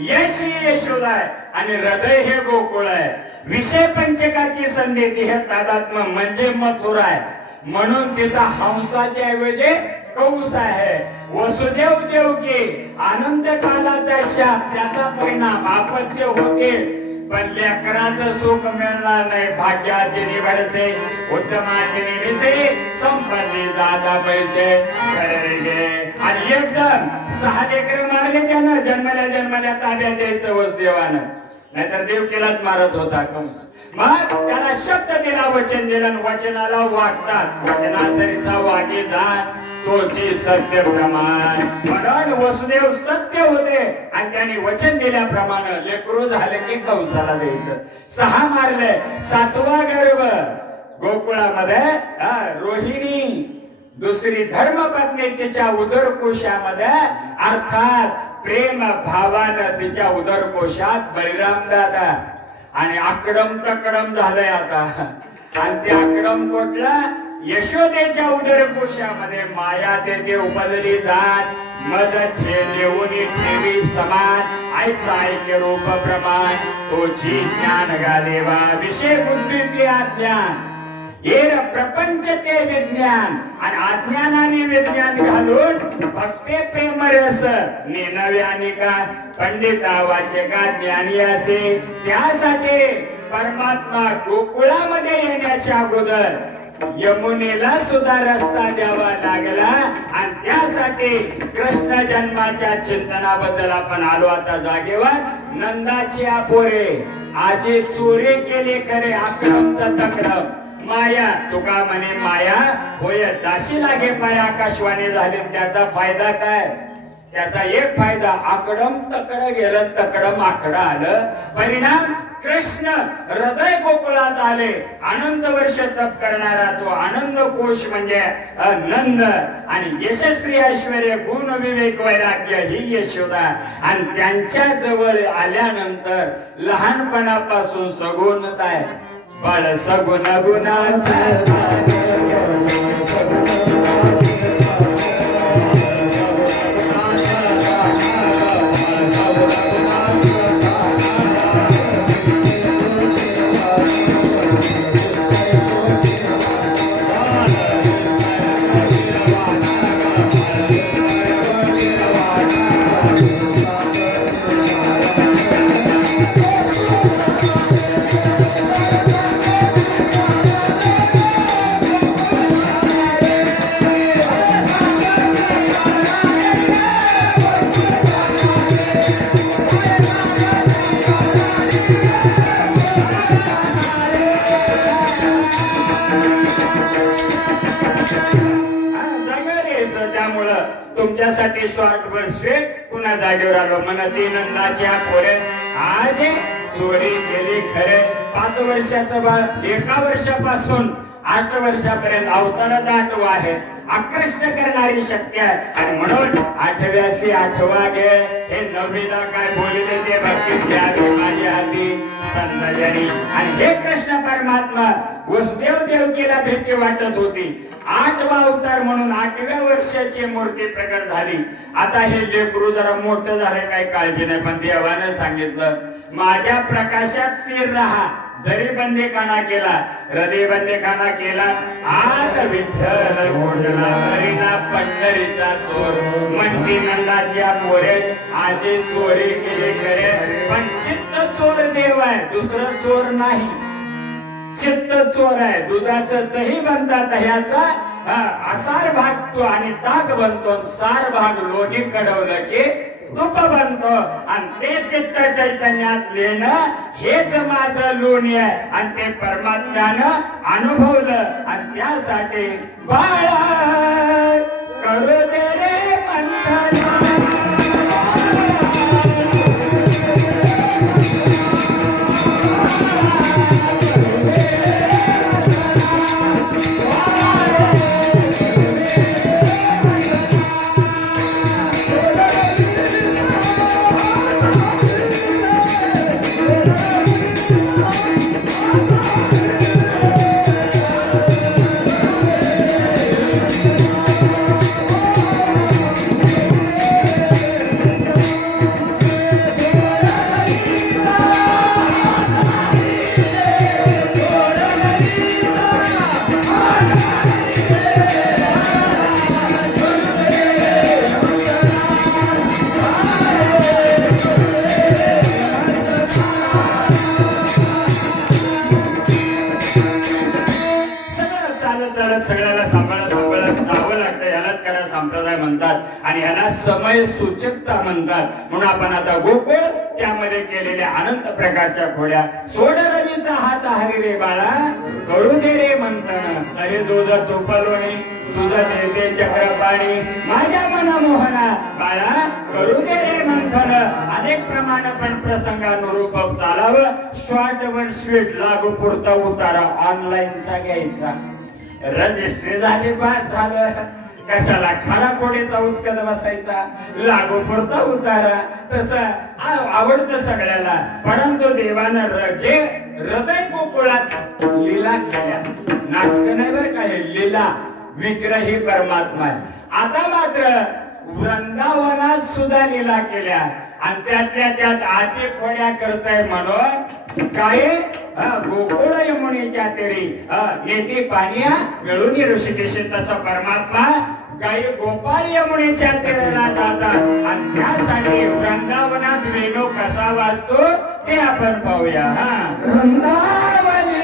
यश ही यशोदा आहे आणि हृदय हे गोकुळ आहे. विषय पंचकाची संधी देह तादात्म्य म्हणजे मथुरा आहे. म्हणून तिथं हंसाच्या ऐवजी कंस आहे. वसुदेव देवकी आनंद कालाचा शाप त्याचा परिणाम आपत्य होते, पण लेकराचं सुख मिळणार नाही. भाग्याचे निवडसे उत्तमाचे निविसे संपत्ती जाता पैसे खरे गे. आणि एकदम 6 लेकर मारले त्यानं जन्मल्या ताब्यात द्यायचं वसुदेवानं, नाहीतर देवकीलाच मारत होता कंस. मग त्याला शब्द दिला, वचन दिलं, वचनाला वागतात. वचनासरीचा वागे जाण तोची सत्य प्रमाण. म्हणून वसुदेव सत्य होते आणि त्यांनी वचन दिल्याप्रमाणे लेकरू झाले की कंसाला द्यायचं. 6 मारले, 7वा गर्भ गोकुळामध्ये रोहिणी दुसरी धर्मपत्नी तिच्या उदरकोशामध्ये, अर्थात प्रेम भावानं तिच्या उदरकोशात बळीराम दादा. आणि आकडम तकडम झालंय आता. आणि ते आकडम कुठलं? यशोदेच्या उदरकोशामध्ये माया देते उपजली जात मज ठेवून ठेवी समान ऐसा ऐक्य रूप प्रमाण तोची ज्ञान गा देवा. विषय बुद्धी ते अज्ञान येर प्रपंच ते विज्ञान. आणि अज्ञानाने विज्ञान घालून भक्ते प्रेम रस नेनव्यानी का पंडिता वाचका ज्ञानी असे. त्यासाठी परमात्मा गोकुळामध्ये येण्याच्या अगोदर यमुनेला सुद्धा रस्ता द्यावा लागला. आणि त्यासाठी कृष्ण जन्माच्या चिंतनाबद्दल आपण आलो आता जागेवर. नंदाची पोरे आजी चोरी केली खरे आक्रमचा तक्रम माया. तुका म्हणे माया होय दाशी लागे पाय आकाशवाणी झाले. त्याचा फायदा काय? त्याचा एक फायदा, आकडम तकड गेलं, तकडम आकडं आलं. परिणाम कृष्ण हृदय गोकुळात आले. आनंद वर्ष तप करणारा तो आनंद कोश म्हणजे नंद. आणि यशस्वी ऐश्वर्य गुण विवेक वैराग्य ही यशोदा. आणि त्यांच्या जवळ आल्यानंतर लहानपणापासून सगुणताय बळ सगुण गुणाचं तुमच्यासाठी शॉर्ट वर्ष पुन्हा जागेवर आलो. म्हणते नंदाच्या पोरे आज चोरी केली खरे. 5 वर्षाचं बाळ 1 वर्षापासून 8 वर्षापर्यंत अवताराचा 8वा आहे. आकृष्ट करणारी शक्ती आहे. आणि म्हणून 8व्याशी 8वा घे. हे 9वीला काय बोलले ते भक्तीत घ्यावे माझ्या हाती संदजनी. आणि हे कृष्ण परमात्मा वसुदेव देवकीला भीती वाटत होती. 8वा अवतार म्हणून 8व्या वर्षाची मूर्ती प्रकट झाली. आता हे लेकरू जरा मोठं झालं काही काळजी नाही, पण देवानं सांगितलं माझ्या प्रकाशात स्थिर राहा. जरी बंदीखाना केला, हृदय बंदीखाना केला, आत विठ्ठल कोंडला हरिना पंढरीचा चोर. म्हणती नंदाच्या पोरे आजी चोरी केली खरे, पण चित्त चोर देव आहे, दुसरं चोर नाही. चित्त चोर आहे. दुधाचं दही बनतात, दह्याचा आसार भागतो आणि ताक बनतो. सार भाग लोणी कडवलं की तूप बनतो. आणि ते चित्त चैतन्यात लेणं हेच माझं लोणी आहे. आणि ते परमात्म्यानं अनुभवलं. आणि त्यासाठी बाळा करू दे रे मंथन. म्हणतात आणि ह्याला समय सूचकता म्हणतात. म्हणून आपण आता गोकुळ त्यामध्ये केलेल्या अनंत प्रकारच्या खोड्या. सोड रवीचा हात हरी रे बाळा, करू दे रे मंथन, हे दूध तुपलोणी तुझं देते चक्रपाणी, माझ्या मना मोहना बाळा करू दे रे मंथन. अनेक प्रमाण पण प्रसंगानुरूप चालावं. शॉर्ट वन स्वीट लागू पुरता उतारा ऑनलाईनचा घ्यायचा. रजिस्ट्री झाली पास झालं, कशाला खरा कोडीचा उचकत बसायचा. लागू पुरता उतारा तसं आवडतं सगळ्याला. परंतु देवानं जे हृदय गोकुळात लीला केल्या, नाटक नाही बरं का, हे लीला विग्रही परमात्मा. आता मात्र वृंदावनात सुद्धा लीला केल्या आणि त्यातल्या त्यात आती खोड्या करताय म्हणून काही गोकुळ यमुनेच्या तेरी नेती पानिया मिळून ऋषिकेश. तसं परमात्मा काही गोपाळ यमुनेच्या तेरेला जातात आणि त्यासाठी वृंदावनात वेणू कसा वाजतो ते आपण पाहूया. वृंदावनी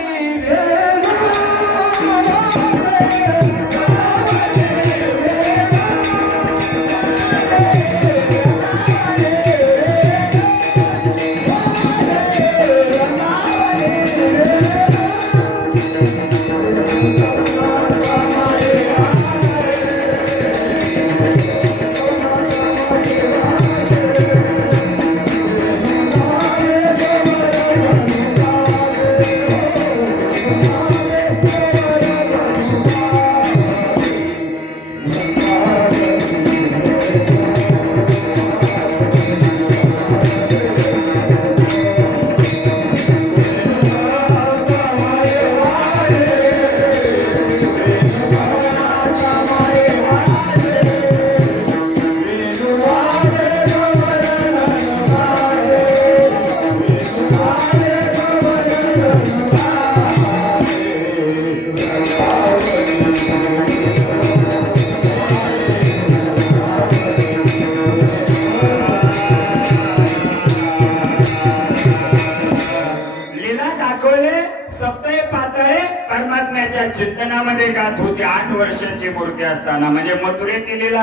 चिंतनामध्ये गात होती. 8 वर्षाची मूर्ती असताना म्हणजे मथुरेत केलेला,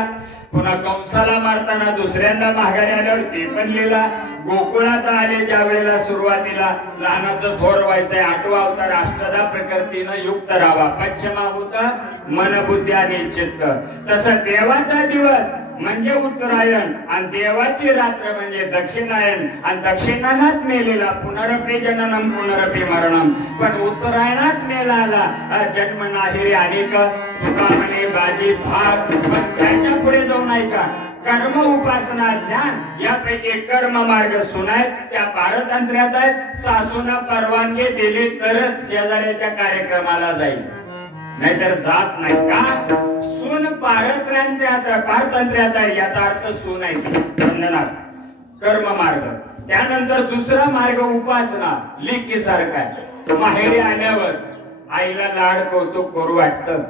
पुन्हा कंसाला मारताना दुसऱ्यांदा माघारी आल्यावर ते पण लिहिला. गोकुळात आले ज्या वेळेला सुरुवातीला लहानाचं थोर व्हायचंय. 8वा अवतार अष्टदा प्रकृतीनं युक्त राहावा. पंचमाभूत मन बुद्धी आणि चित्त. तसं देवाचा दिवस म्हणजे उत्तरायण आणि देवाची रात्र म्हणजे दक्षिणायन आणि दक्षिणानात मेलेला पुनरपी जननम पुनरपी मरणम. पण उत्तरायणात मेलाला जन्म नाही रे अनेक तुका म्हणे बाजी भाग. पण त्याच्या पुढे जाऊन ऐका, कर्म उपासना ज्ञान यापैकी कर्म मार्ग सुनाय त्या पारतंत्र्यात आहेत. सासूना परवानगी दिली तरच शेजाऱ्याच्या कार्यक्रमाला जाईल, नाहीतर जात नाही. का? सून पारतंत्र्यात आहे याचा अर्थ सून आहे ती बंधनात. कर्म मार्ग. त्यानंतर दुसरा मार्ग उपासना लिखी सारखा आहे. माहेरी आल्यावर आईला लाड कौतुक करू वाटतं.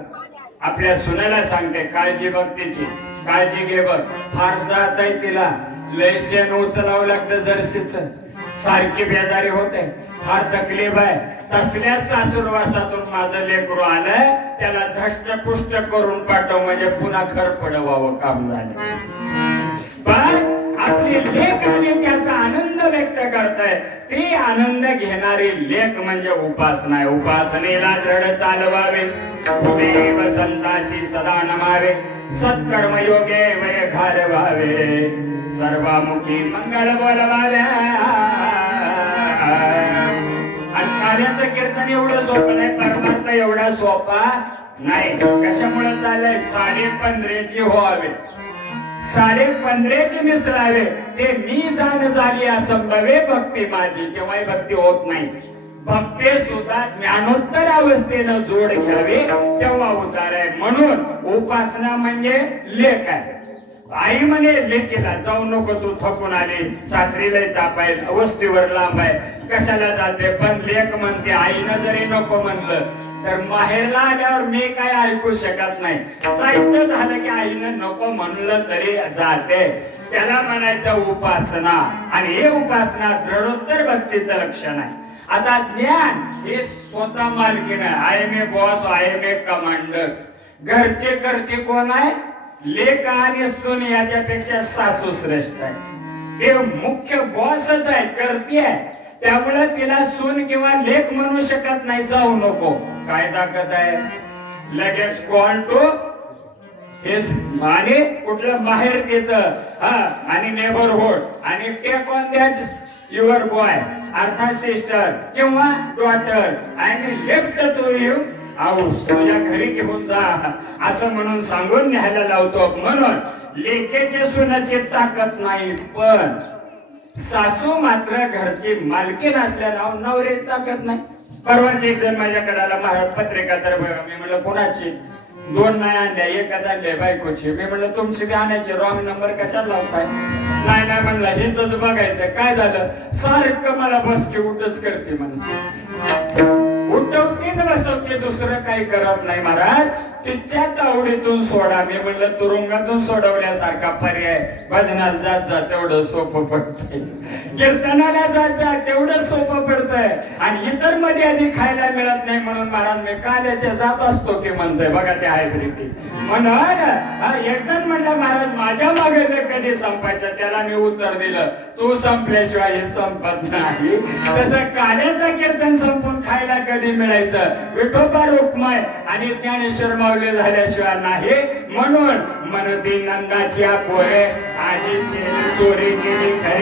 आपल्या सुनेला सांगते काळजी बघ तिची, काळजी घे बघ. फार जाच आहे तिला, लय शेण उचलावं लागतं जर्सीच, सारखी बेजारी होते, फार तकलीफ आहे. तसल्या सासूरवासातून माझं लेकरू आलंय, त्याला धष्टपुष्ट करून पाठव म्हणजे पुन्हा खर पडवावं काम झालं. पण आपली लेक आणि त्याचा आनंद व्यक्त करताय, ती आनंद घेणारी लेक म्हणजे उपासना आहे. उपासनेला दृढ चालवावे, पुढे वसंताशी सदा नमावे, सत्कर्म योगे वय घालवावे, सर्वामुखी मंगल बोलवावे. आणि कार्याचं कीर्तन एवढं सोपं नाही, परमार्थ एवढा सोपा नाही. कशामुळे चाललंय? 15.5 व्हावे, 15.5 मिसळावे. ते मी जाण झाली असंभवे भक्ती माझी, तेव्हाही भक्ती होत नाही. भक्ती सुद्धा ज्ञानोत्तर अवस्थेनं जोड घ्यावी तेव्हा उतार आहे. म्हणून उपासना म्हणजे लेख आहे. आई म्हणे लेकीला जाऊ नको, तू थकून आली, सासरीला ताप आहे, वस्तीवर लांब आहे, कशाला जाते. पण लेक म्हणते आईनं जरी नको म्हणलं तर माहेरला आल्यावर मी काय ऐकू शकत नाही. जायचं झालं की आईनं नको म्हणलं तरी जाते. त्याला म्हणायचं उपासना. आणि हे उपासना दृढोत्तर भक्तीचं लक्षण आहे. आता ज्ञान हे स्वतः मालकीनं, I am a boss, I am a commander. घरचे करते कोण आहे? लेक आणि सून याच्यापेक्षा सासू श्रेष्ठ आहे. ते मुख्य बॉसच आहे, करती आहे. त्यामुळे तिला सून किंवा लेक म्हणू शकत नाही. जाऊ नको, काय ताकद आहे. लगेच कॉल टू हेच आणि कुठलं बाहेर त्याच आणि नेबरहुड आणि take on that your boy अर्थात सिस्टर किंवा डॉटर आणि लेफ्ट टू यू हाऊस, तुझ्या घरी घेऊन जा असं म्हणून सांगून न्यायला लावतो. म्हणून लेकेचे सुनाची ताकद नाही, पण सासू मात्र घरची मालकीन असल्यानं नवऱ्याची ताकद नाही. परवाच एक जण माझ्याकडे आला, महाराज पत्रिका तर बघा. मी म्हणलं कोणाची? 2 नाही आणल्या, एकच आणल्या बायकोची. मी म्हणलं तुमची बी आणायची, रॉंग नंबर कशाला लावताय? नाही नाही म्हणलं हेच बघायचं. काय झालं? सारखं मला बसके उठच करते म्हणते, उठवते न बसवते, दुसरं काही करत नाही महाराज. तिच्या तावडीतून सोडा. मी म्हणलं तुरुंगातून सोडवल्यासारखा पर्याय. भजनाला जात जा तेवढं सोपं पडतंय, कीर्तनाला जात जा तेवढं सोपं पडतंय, आणि इतर मध्ये आधी खायला मिळत नाही म्हणून महाराज मी काल्याच्या जात असतो की म्हणतोय. बघा ते हायब्रिड म्हणून एक जण म्हणलं महाराज माझ्या मागे कधी संपायचं? त्याला मी उत्तर दिलं तू संपल्याशिवाय हे संपत नाही. तसं काल्याचं कीर्तन संपून खायला कधी मिळायचं? विठोबा रुक्माई आणि ज्ञानेश्वर माऊली झाल्याशिवाय नाही. म्हणून म्हणती नंदाची पोरे आजीची चोरी केली खरे,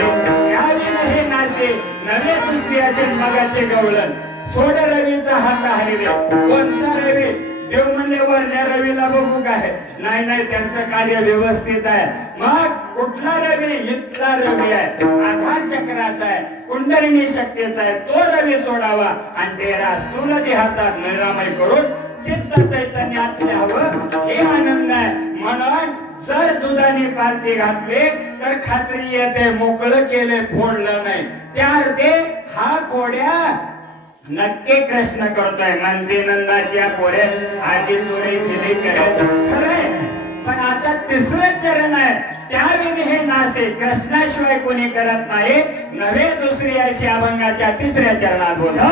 यावी नाही नासे नवे दुसरी असेल मगाचे गवळण. सोड रवीचा हात हरी रे. कोणचा रवी? देव म्हणले वरल्या रवीला बघू काय? नाही नाही, त्यांचं कार्य व्यवस्थित आहे. मग कुठला रवी? इथला रवी आहे, आधार चक्राचा आहे, कुंडलिनी शक्तीचा आहे. तो रवी सोडावा आणि डेरा स्थूल देहाचा निरामय करून चित्त चैतन्यात हवं, हे आनंद आहे. म्हणून जर दुधाने पालथी घातले तर खात्री येते, मोकळं केले फोडलं नाही. त्या अर्थे हा खोड्या नक्की कृष्ण करतोय. म्हणते नंदाची पोरे आजी चोरी केली करत खरंय, पण आता तिसरं चरण आहे. त्यावेळी हे नासे कृष्णाशिवाय कोणी करत नाही. नव्हे दुसरी अशी अभंगाच्या 3ऱ्या चरणात बोला.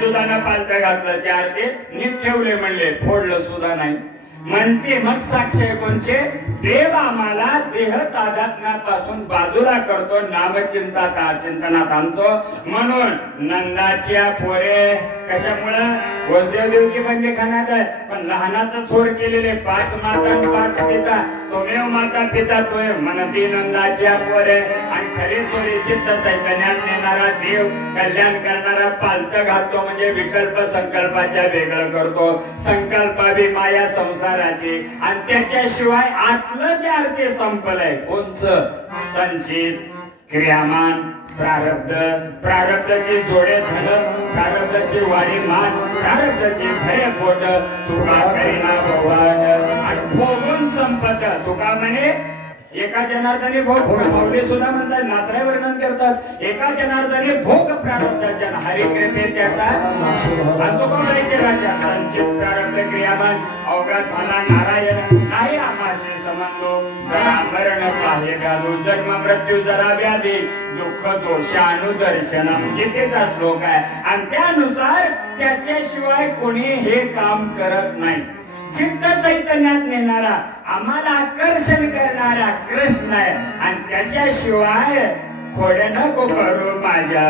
दुधानं पालथं घातलं, त्या ते नीट ठेवले म्हणले, फोडलं सुद्धा नाही. म्हणजे मग साक्ष कोणचे? देव आम्हाला देह तादात्म्यापासून बाजूला करतो, नामचिंतनात आणतो. म्हणून नंदाच्या पोरे कशामुळं? वसुदेव देवकी बंदी खाण्यात आहे, पण लहानाचं थोर केलेले 5 माता 5 पिता, तोमेव माता पिता तोय म्हणती नंदाच्या पोरे. आणि खरी चोरी चित्त चैतन्यात नेणारा देव, कल्याण करणारा पालथं घालतो, म्हणजे विकल्प संकल्पाच्या वेगळं करतो. संकल्पावी माया संसाराची, आणि त्याच्याशिवाय आतलं जे अर्थ संपलंय कोणचं? संचित क्रियामान प्रारब्ध, प्रारब्धाचे जोडे धन, प्रारब्धाची वाढी मान, प्रारब्धाची भय पोट, तुका करीना भगवान. आणि भोगून संपत. तुका म्हणे एका जनार्दने भोग, माऊली सुद्धा म्हणतात, नात्राय वर्णन करतात, एका जनार्दने भोग प्रारब्धाच्या हरी कृपे त्याचा. आणि तुका म्हणायचे भाषा संचित प्रारब्ध क्रियामान, अवघा झाला नारायण नाही आमाशी संबंधो. मरण पाहे व्याधू जन्म मृत्यू जरा व्याधी दुःख दोषानुदर्शन गीतेचा श्लोक आहे आणि त्यानुसार त्याच्याशिवाय कोणी हे काम करत नाही. सिद्ध चैतन्यात नेणारा आम्हाला आकर्षण करणारा कृष्ण आहे आणि त्याच्याशिवाय खोड्या नको करू माझ्या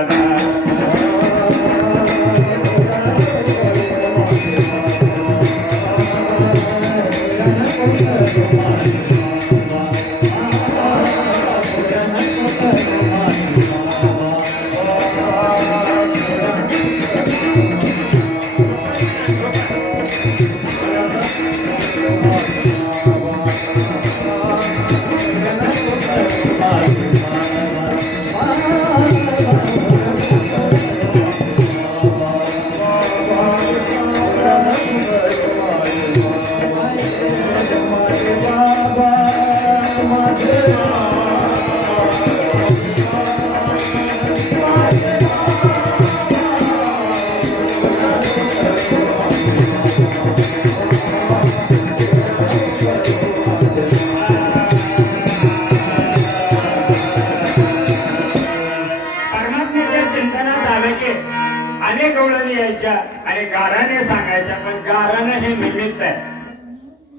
अनेक गवळणी यायच्या आणि गाराने सांगायच्या, पण गारानं हे निमित्त आहे.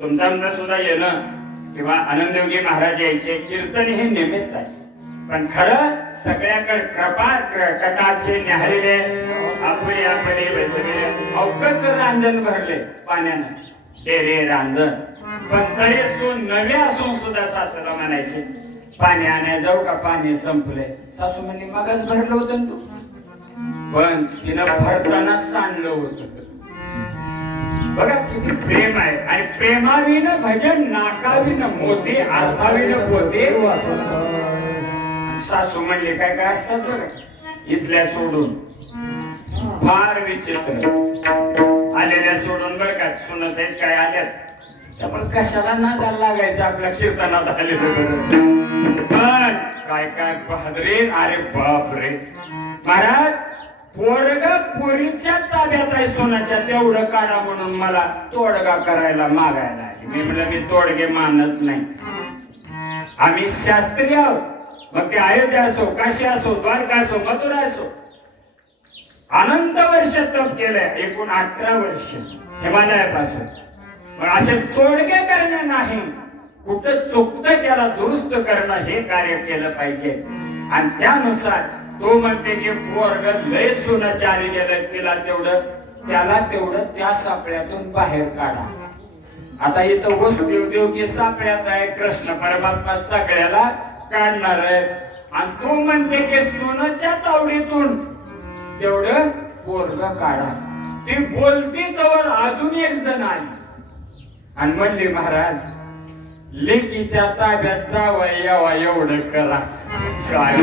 तुमचा आमचा सुद्धा येणं किंवा आनंदयोगी महाराज यायचे कीर्तन हे निमित्त आहे. पण खरं सगळ्याकडे कृपा कटाक्षे न्याहाळले आपले आपले बसले अवकच रांजण भरले पाण्यानं ते रे रांजण. पण तरी सून नवे असून सुद्धा सासूला म्हणायचे पाणी आणाय जाऊ का, पाणी संपले. सासू म्हणली मगच भरलं होतं तू, पण तिनं भरताना सांडलं होतं. बघा किती प्रेम आहे. आणि प्रेमाविनं भजन नाकाविनं मोती अर्थाविनं पोते. सासू म्हणले काय काय असतात बघा इथल्या सोडून फार विचित्र आलेल्या सोडून बरं का सुनसहित काय आल्यात, त्यामुळे कशाला नादाला लागायचं आपल्या कीर्तनात आलेलं. पण काय काय बहादरे, अरे बाप रे महाराज पोरग पुरीच्या ताब्यात आहे सोनाच्या, तेवढं काढा म्हणून मला तोडगा करायला मागायला आले. मी म्हणलं मी तोडगे मानत नाही, आम्ही शास्त्रीय आहोत. मग ते अयोध्या असो, काशी असो, द्वारका असो, मथुरा असो. अनंत वर्ष तप केलंय, एकूण 18 वर्ष हिमालयापासून. मग असे तोडगे करणं नाही, कुठं चुकतं त्याला दुरुस्त करणं हे कार्य केलं पाहिजे. आणि त्यानुसार तो म्हणते की पोरग लय सोनाच्या आली गेलं, त्याला तेवढं त्या सापळ्यातून बाहेर काढा. आता इथं वसुदेव की सापळ्यात आहे, कृष्ण परमात्मा सगळ्याला काढणार आहे. आणि तू म्हणते की सोनाच्या तावडीतून तेवढं पोरग काढा. ती बोलती तवर अजून एक जण आली आणि म्हणली महाराज लेकीच्या ताब्यात जावा यावा एवढं करा. काय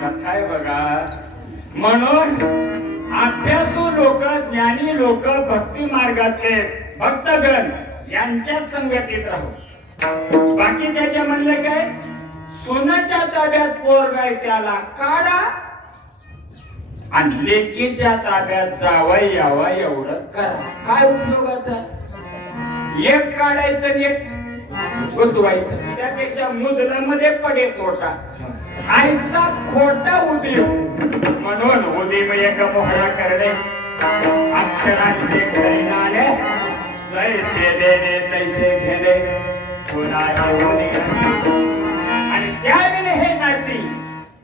कथा आहे बघा. म्हणून अभ्यासू लोक, ज्ञानी लोक, भक्ती मार्गातले भक्तगण यांच्या संगतीत राहू. बाकीच्या म्हणलं काय सोनाच्या ताब्यात पोरगा आहे त्याला काढा आणि लेकीच्या ताब्यात जावा यावा एवढं करा. काय उपयोगाचं? एक काढायचं एक गुंतवायचं, त्यापेक्षा मुद्रामध्ये पडे तोटा. आयसा खोटा उदीम. म्हणून उदीम एक मोहरा करणे अक्षरांचे खरी नाणे, जैसे देणे तैसे घेणे पुन्हा आणि त्यावेळी हे नासी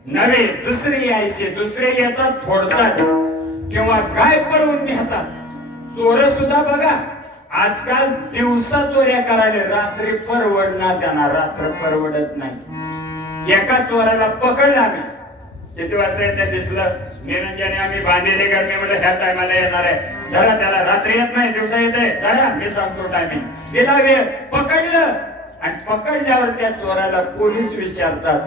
नवे दुसरी यायचे. दुसरे येतात फोडतात किंवा गाय पळवून नेतात. चोर सुद्धा बघा आजकाल दिवसा चोऱ्या करायला, रात्री परवडणार त्यांना, रात्र परवडत नाही. एका चोराला पकडलं आम्ही, किती वाजता येते दिसलं निरंजने आम्ही बांधलेले घर. मी म्हटलं ह्या टायमाला येणार आहे, धरा त्याला. रात्री येत नाही दिवसा येते, धरा मी सांगतो टायमिंग. गेला वेळ, पकडलं. आणि पकडल्यावर त्या चोराला पोलीस विचारतात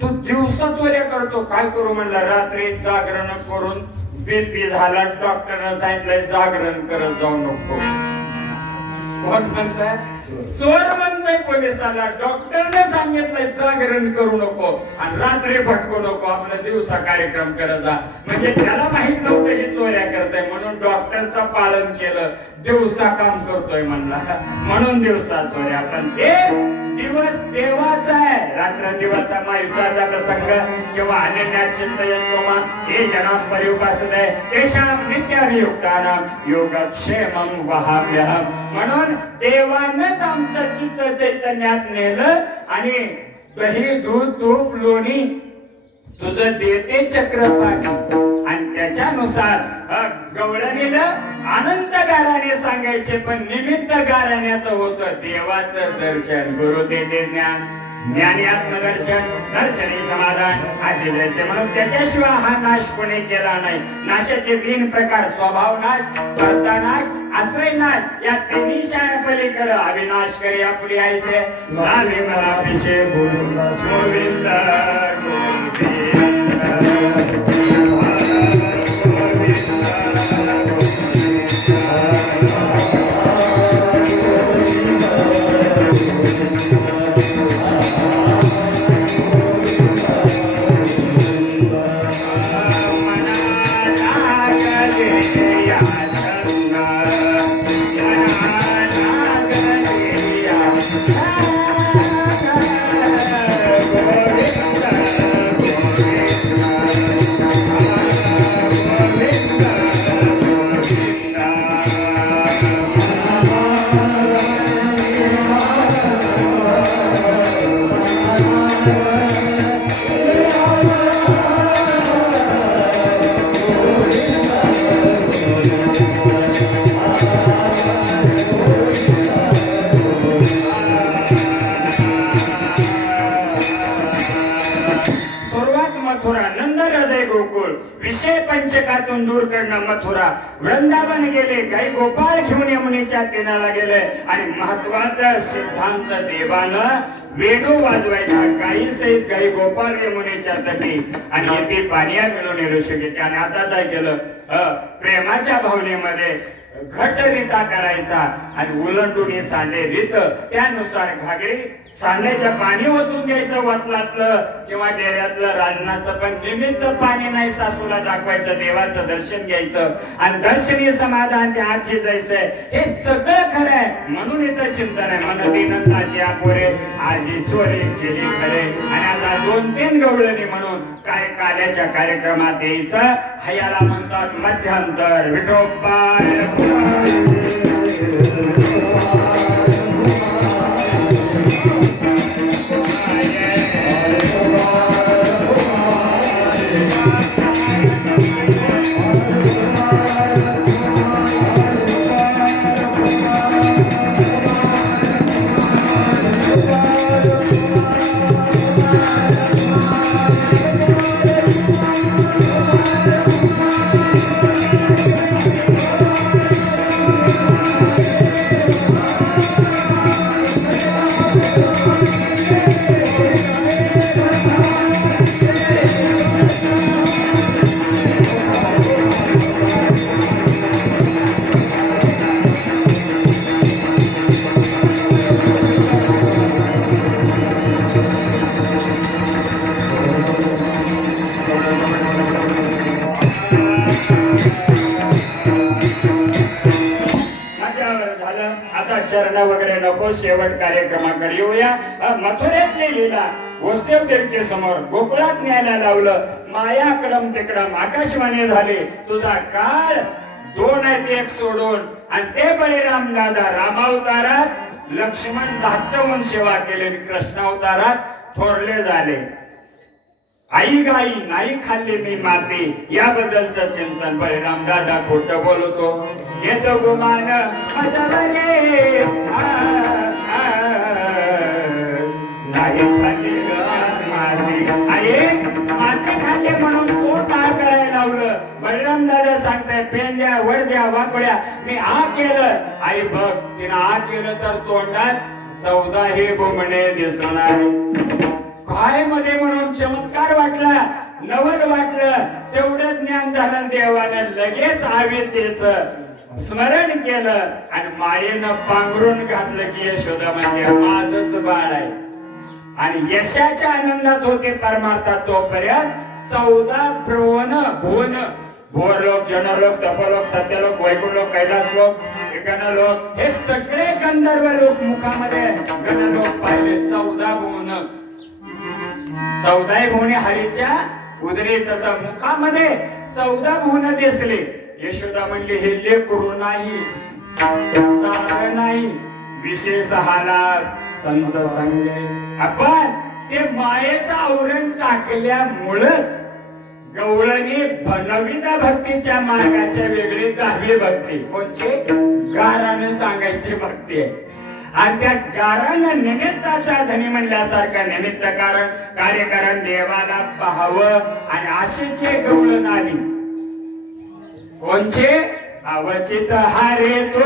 तू दिवसा चोऱ्या करतो, काय करू म्हणलं रात्री जागरण करून बीपी झाला, डॉक्टरने सांगितलंय जागरण करत जाऊ नको. कोण म्हणतात? चोर म्हणतोय पोलिसाला, डॉक्टरने सांगितलंय जागरण करू नको आणि रात्री भटकू नको, आपला दिवसा कार्यक्रम करत जा. म्हणजे त्याला माहित नव्हतं ही चोऱ्या करताय म्हणून डॉक्टरचं पालन केलं, दिवसा काम करतोय म्हणला म्हणून दिवसा चोऱ्या. पण ते दिवस देवाचा आहे, रात्रंदिवस महायुद्धाचा प्रसंग किंवा अनन्या चिंतयन्तोमा हे जनाम परिउपासते तेषां नित्याभियुक्तानां योगक्षेमं वहाम्यहम्. म्हणून देवानंच आमचं चित्त चैतन्यात नेलं आणि दही दूध तूप लोणी तुझं देते चक्रपाणी आणि त्याच्यानुसार गवळणीला आनंद गाराने सांगायचे, पण निमित्त गाराण्याचं होतं देवाचं दर्शन. गुरु देते ज्ञान, ज्ञानी आत्मदर्शन, दर्शनी समाधान आजी जैसे. म्हणून त्याच्याशिवाय हा नाश कोणी केला नाही. नाशाचे 3 प्रकार, स्वभाव नाश, कर्ता नाश, आश्रय नाश. या तिन्ही शान पलीकडे अविनाश करी आपली आईसे लावे मला पिशे गोविंद गोविंद पंचकातून दूर करणं मथुरा. वृंदावन गेले, गाई गोपाळ घेऊन यमुनेच्या किनाऱ्याला गेले आणि महत्वाचा सिद्धांत देवानं वेणू वाजवायचा. गाई सहित गाई गोपाळ यमुनेच्या तटी आणि येथे पाण्या मिळून ऋषी. त्याने आता काय केलं, प्रेमाच्या भावनेमध्ये घटरिता करायचा आणि उलंडून सांडे रीत त्यानुसार घागरी सांड्याचं पाणी ओतून द्यायचं वतलातलं किंवा डेऱ्यातलं राजनाचं, पण निमित्त पाणी नाही सासूला दाखवायचं, देवाचं दर्शन घ्यायचं आणि दर्शनीय समाधान ते आठी जायचंय. हे सगळं खरं आहे म्हणून इथं चिंतन आहे. मनती नंदाची आपोरे आजी चोरी केली खरे. आणि आता 2-3 गवळणी म्हणून काय काल्याच्या कार्यक्रमात यायचं, हयाला म्हणतात मध्यांतर. विठोबा वगैरे नको, शेवट कार्यक्रमाकडे येऊया. मथुरेतली लीला वसुदेव देवते समोर गोकुळात न्यायला लावलं. माया कडम तिकडम आकाशवाणी झाली. तुझा काळ 2 आहेत 1 सोडून. आणि ते बळीराम दादा रामावतारात लक्ष्मण धाकटवून सेवा केली, कृष्णावतारात थोरले झाले. आई गाई नाही खाल्ली मी माती, याबद्दलचं चिंतन. बळीराम दादा खोटं बोलतो, येतो गुमान माझ्यावरे नाही खाल्ली माती. आई माती खाल्ली म्हणून पोट आ करायला लावलं. बळीराम दादा सांगताय पेंद्या वडद्या वाकड्या मी आ केलं. आई बघ तिनं आ केलं तर तोंडात 14 बोमणे दिसणार. काय मध्ये म्हणून चमत्कार वाटला, नवल वाटलं. तेवढं ज्ञान झालं देवानं लगेच आवेतेच स्मरण केलं आणि मायेनं पांघरून घातलं की यशोदा म्हणजे माझच बाळ आहे. आणि यशाच्या आनंदात होते परमार्थात तोपर्यंत 14 भुवन भुवरलोक, जनलोक, तपलोक, सत्यलोक, वैकुंठलोक, कैलासलोक, गणलोक हे सगळे गंधर्व लोक मुखामध्ये गणलोक पाहिले. 14 भुवन, 14 भुवने हरीच्या उदरी, तसं मुखामध्ये 14 भुवन दिसले. यशोदा म्हणली हे लेकरू नाही, साधं नाही, विशेष हालात संत संगे. आपण ते मायेचं आवरण टाकल्यामुळेच गवळणी नवीन भक्तीच्या मार्गाच्या वेगळी 10वी भक्ती कोणची? गारानं सांगायची भक्ती आहे. आणि त्या गारानं निमित्ताचा धनी म्हणल्यासारखं निमित्त कारण कार्यकारण देवाला पाहावं आणि अशीच गवळण आली. कोणचे? अवचित हारे तो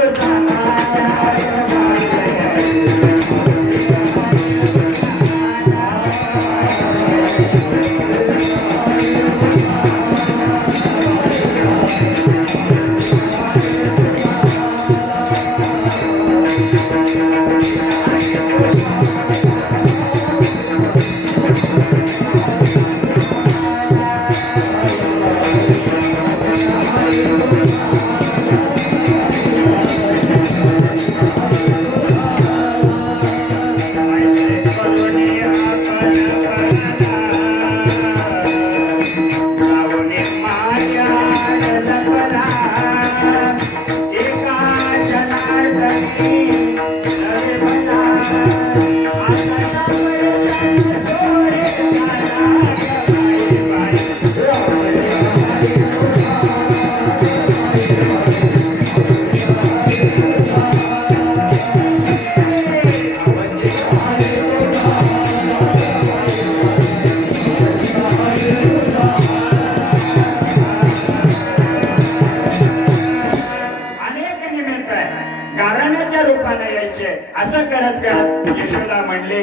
असं करत करत यशोदा म्हणले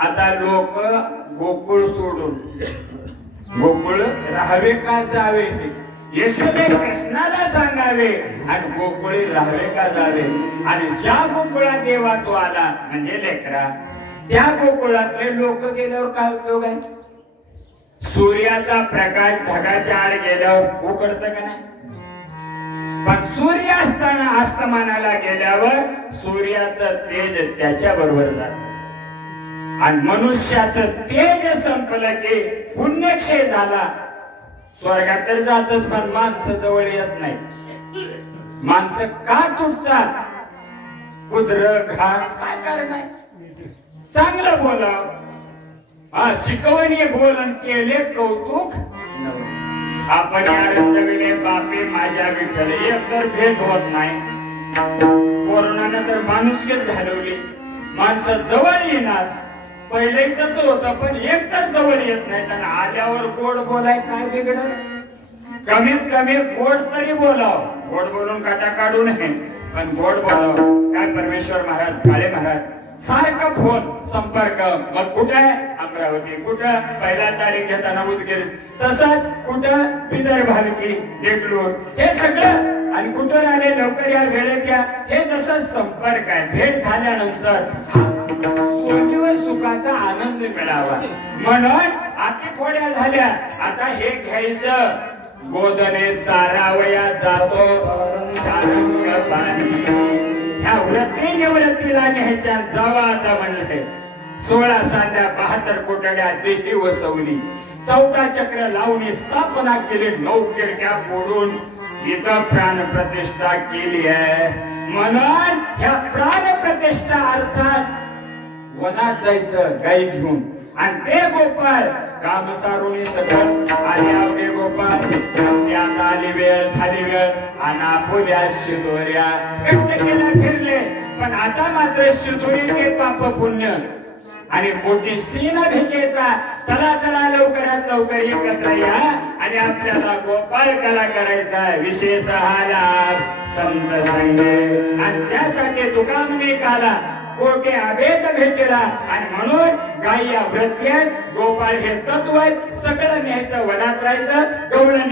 आता लोक गोकुळ सोडून गोकुळ राहावे का जावे. यशोदे कृष्णाला सांगावे आणि गोकुळी राहावे का जावे. आणि ज्या गोकुळात देवा तो आला म्हणजे लेकरा, त्या गोकुळातले लोक गेल्यावर काय उपयोग आहे? सूर्याचा प्रकाश ढगाच्या आड गेल्यावर उकडत का नाही? पण सूर्य असताना अस्तमानाला गेल्यावर सूर्याचं तेज त्याच्या बरोबर जात. आणि मनुष्याचं तेज संपलं की पुण्यक्षय झाला. स्वर्गात तर जातच पण माणसं जवळ येत नाही. माणसं का तुटतात? कुद्र घाट काय कारण आहे? चांगलं बोलाव, शिकवणी बोलन केले कौतुक नव्हे. आपण यारंजविले बापे माझ्या विठ्ठल एक तर भेट होत नाही. कोरोनानं तर माणुसकीच घालवली. माणसं जवळ येणार. पहिले कसं होतं पण एक तर जवळ येत नाही. आणि आल्यावर गोड बोलाय काय बिघडलं? कमीत कमी गोड तरी बोलाव. गोड बोलून काटा काढू नये पण गोड बोलाव. काय परमेश्वर महाराज, काळे महाराज सारखं फोन संपर्क. मग कुठे? अमरावती. कुठं? 1 तारीख घेताना उदगीर. तसंच कुठं? विदर्भ हलकी, देगलूर. हे सगळं. आणि कुठं आले लवकर या वेळेत या. हे जसं संपर्क आहे. भेट झाल्यानंतर सोनीवर सुखाचा आनंद मिळावा म्हणून आता थोड्या झाल्या. आता हे घ्यायचं. गोदने चारावया जातो चारंग पाणी. ह्या वृत्ती निवृत्तीला न्यायच्या जावा आता म्हणले. 16 सांध्या 72 कोटड्या देही वसवली. 14 चक्र लावणी स्थापना केली. 9 खिडक्या फोडून इथं प्राण प्रतिष्ठा केली आहे. म्हणून ह्या प्राण प्रतिष्ठा अर्थात वनात जायचं गाई घेऊन. आणि ते गोपाळ काम सारून सकल आले आवडे गोपाळ. त्यात आली वेळ झाली वेळ आणि फुल्या शिदोऱ्या कष्ट केला फिरले. पण आता मात्र शिदोरीचे पाप पुण्य आणि मोठी सीन भेटेचा. चला चला लवकरात लवकर एकत्र या आणि आपल्याला गोपाळ कला करायचा. विशेष हा लाभ संत संगे. आणि त्यासाठी तुका म्हणे काला कोटे अभेद भेटला. आणि म्हणून गायी वृत्ती गोपाळ हे तत्व सगळं न्यायचं वनात राहायचं. गवळण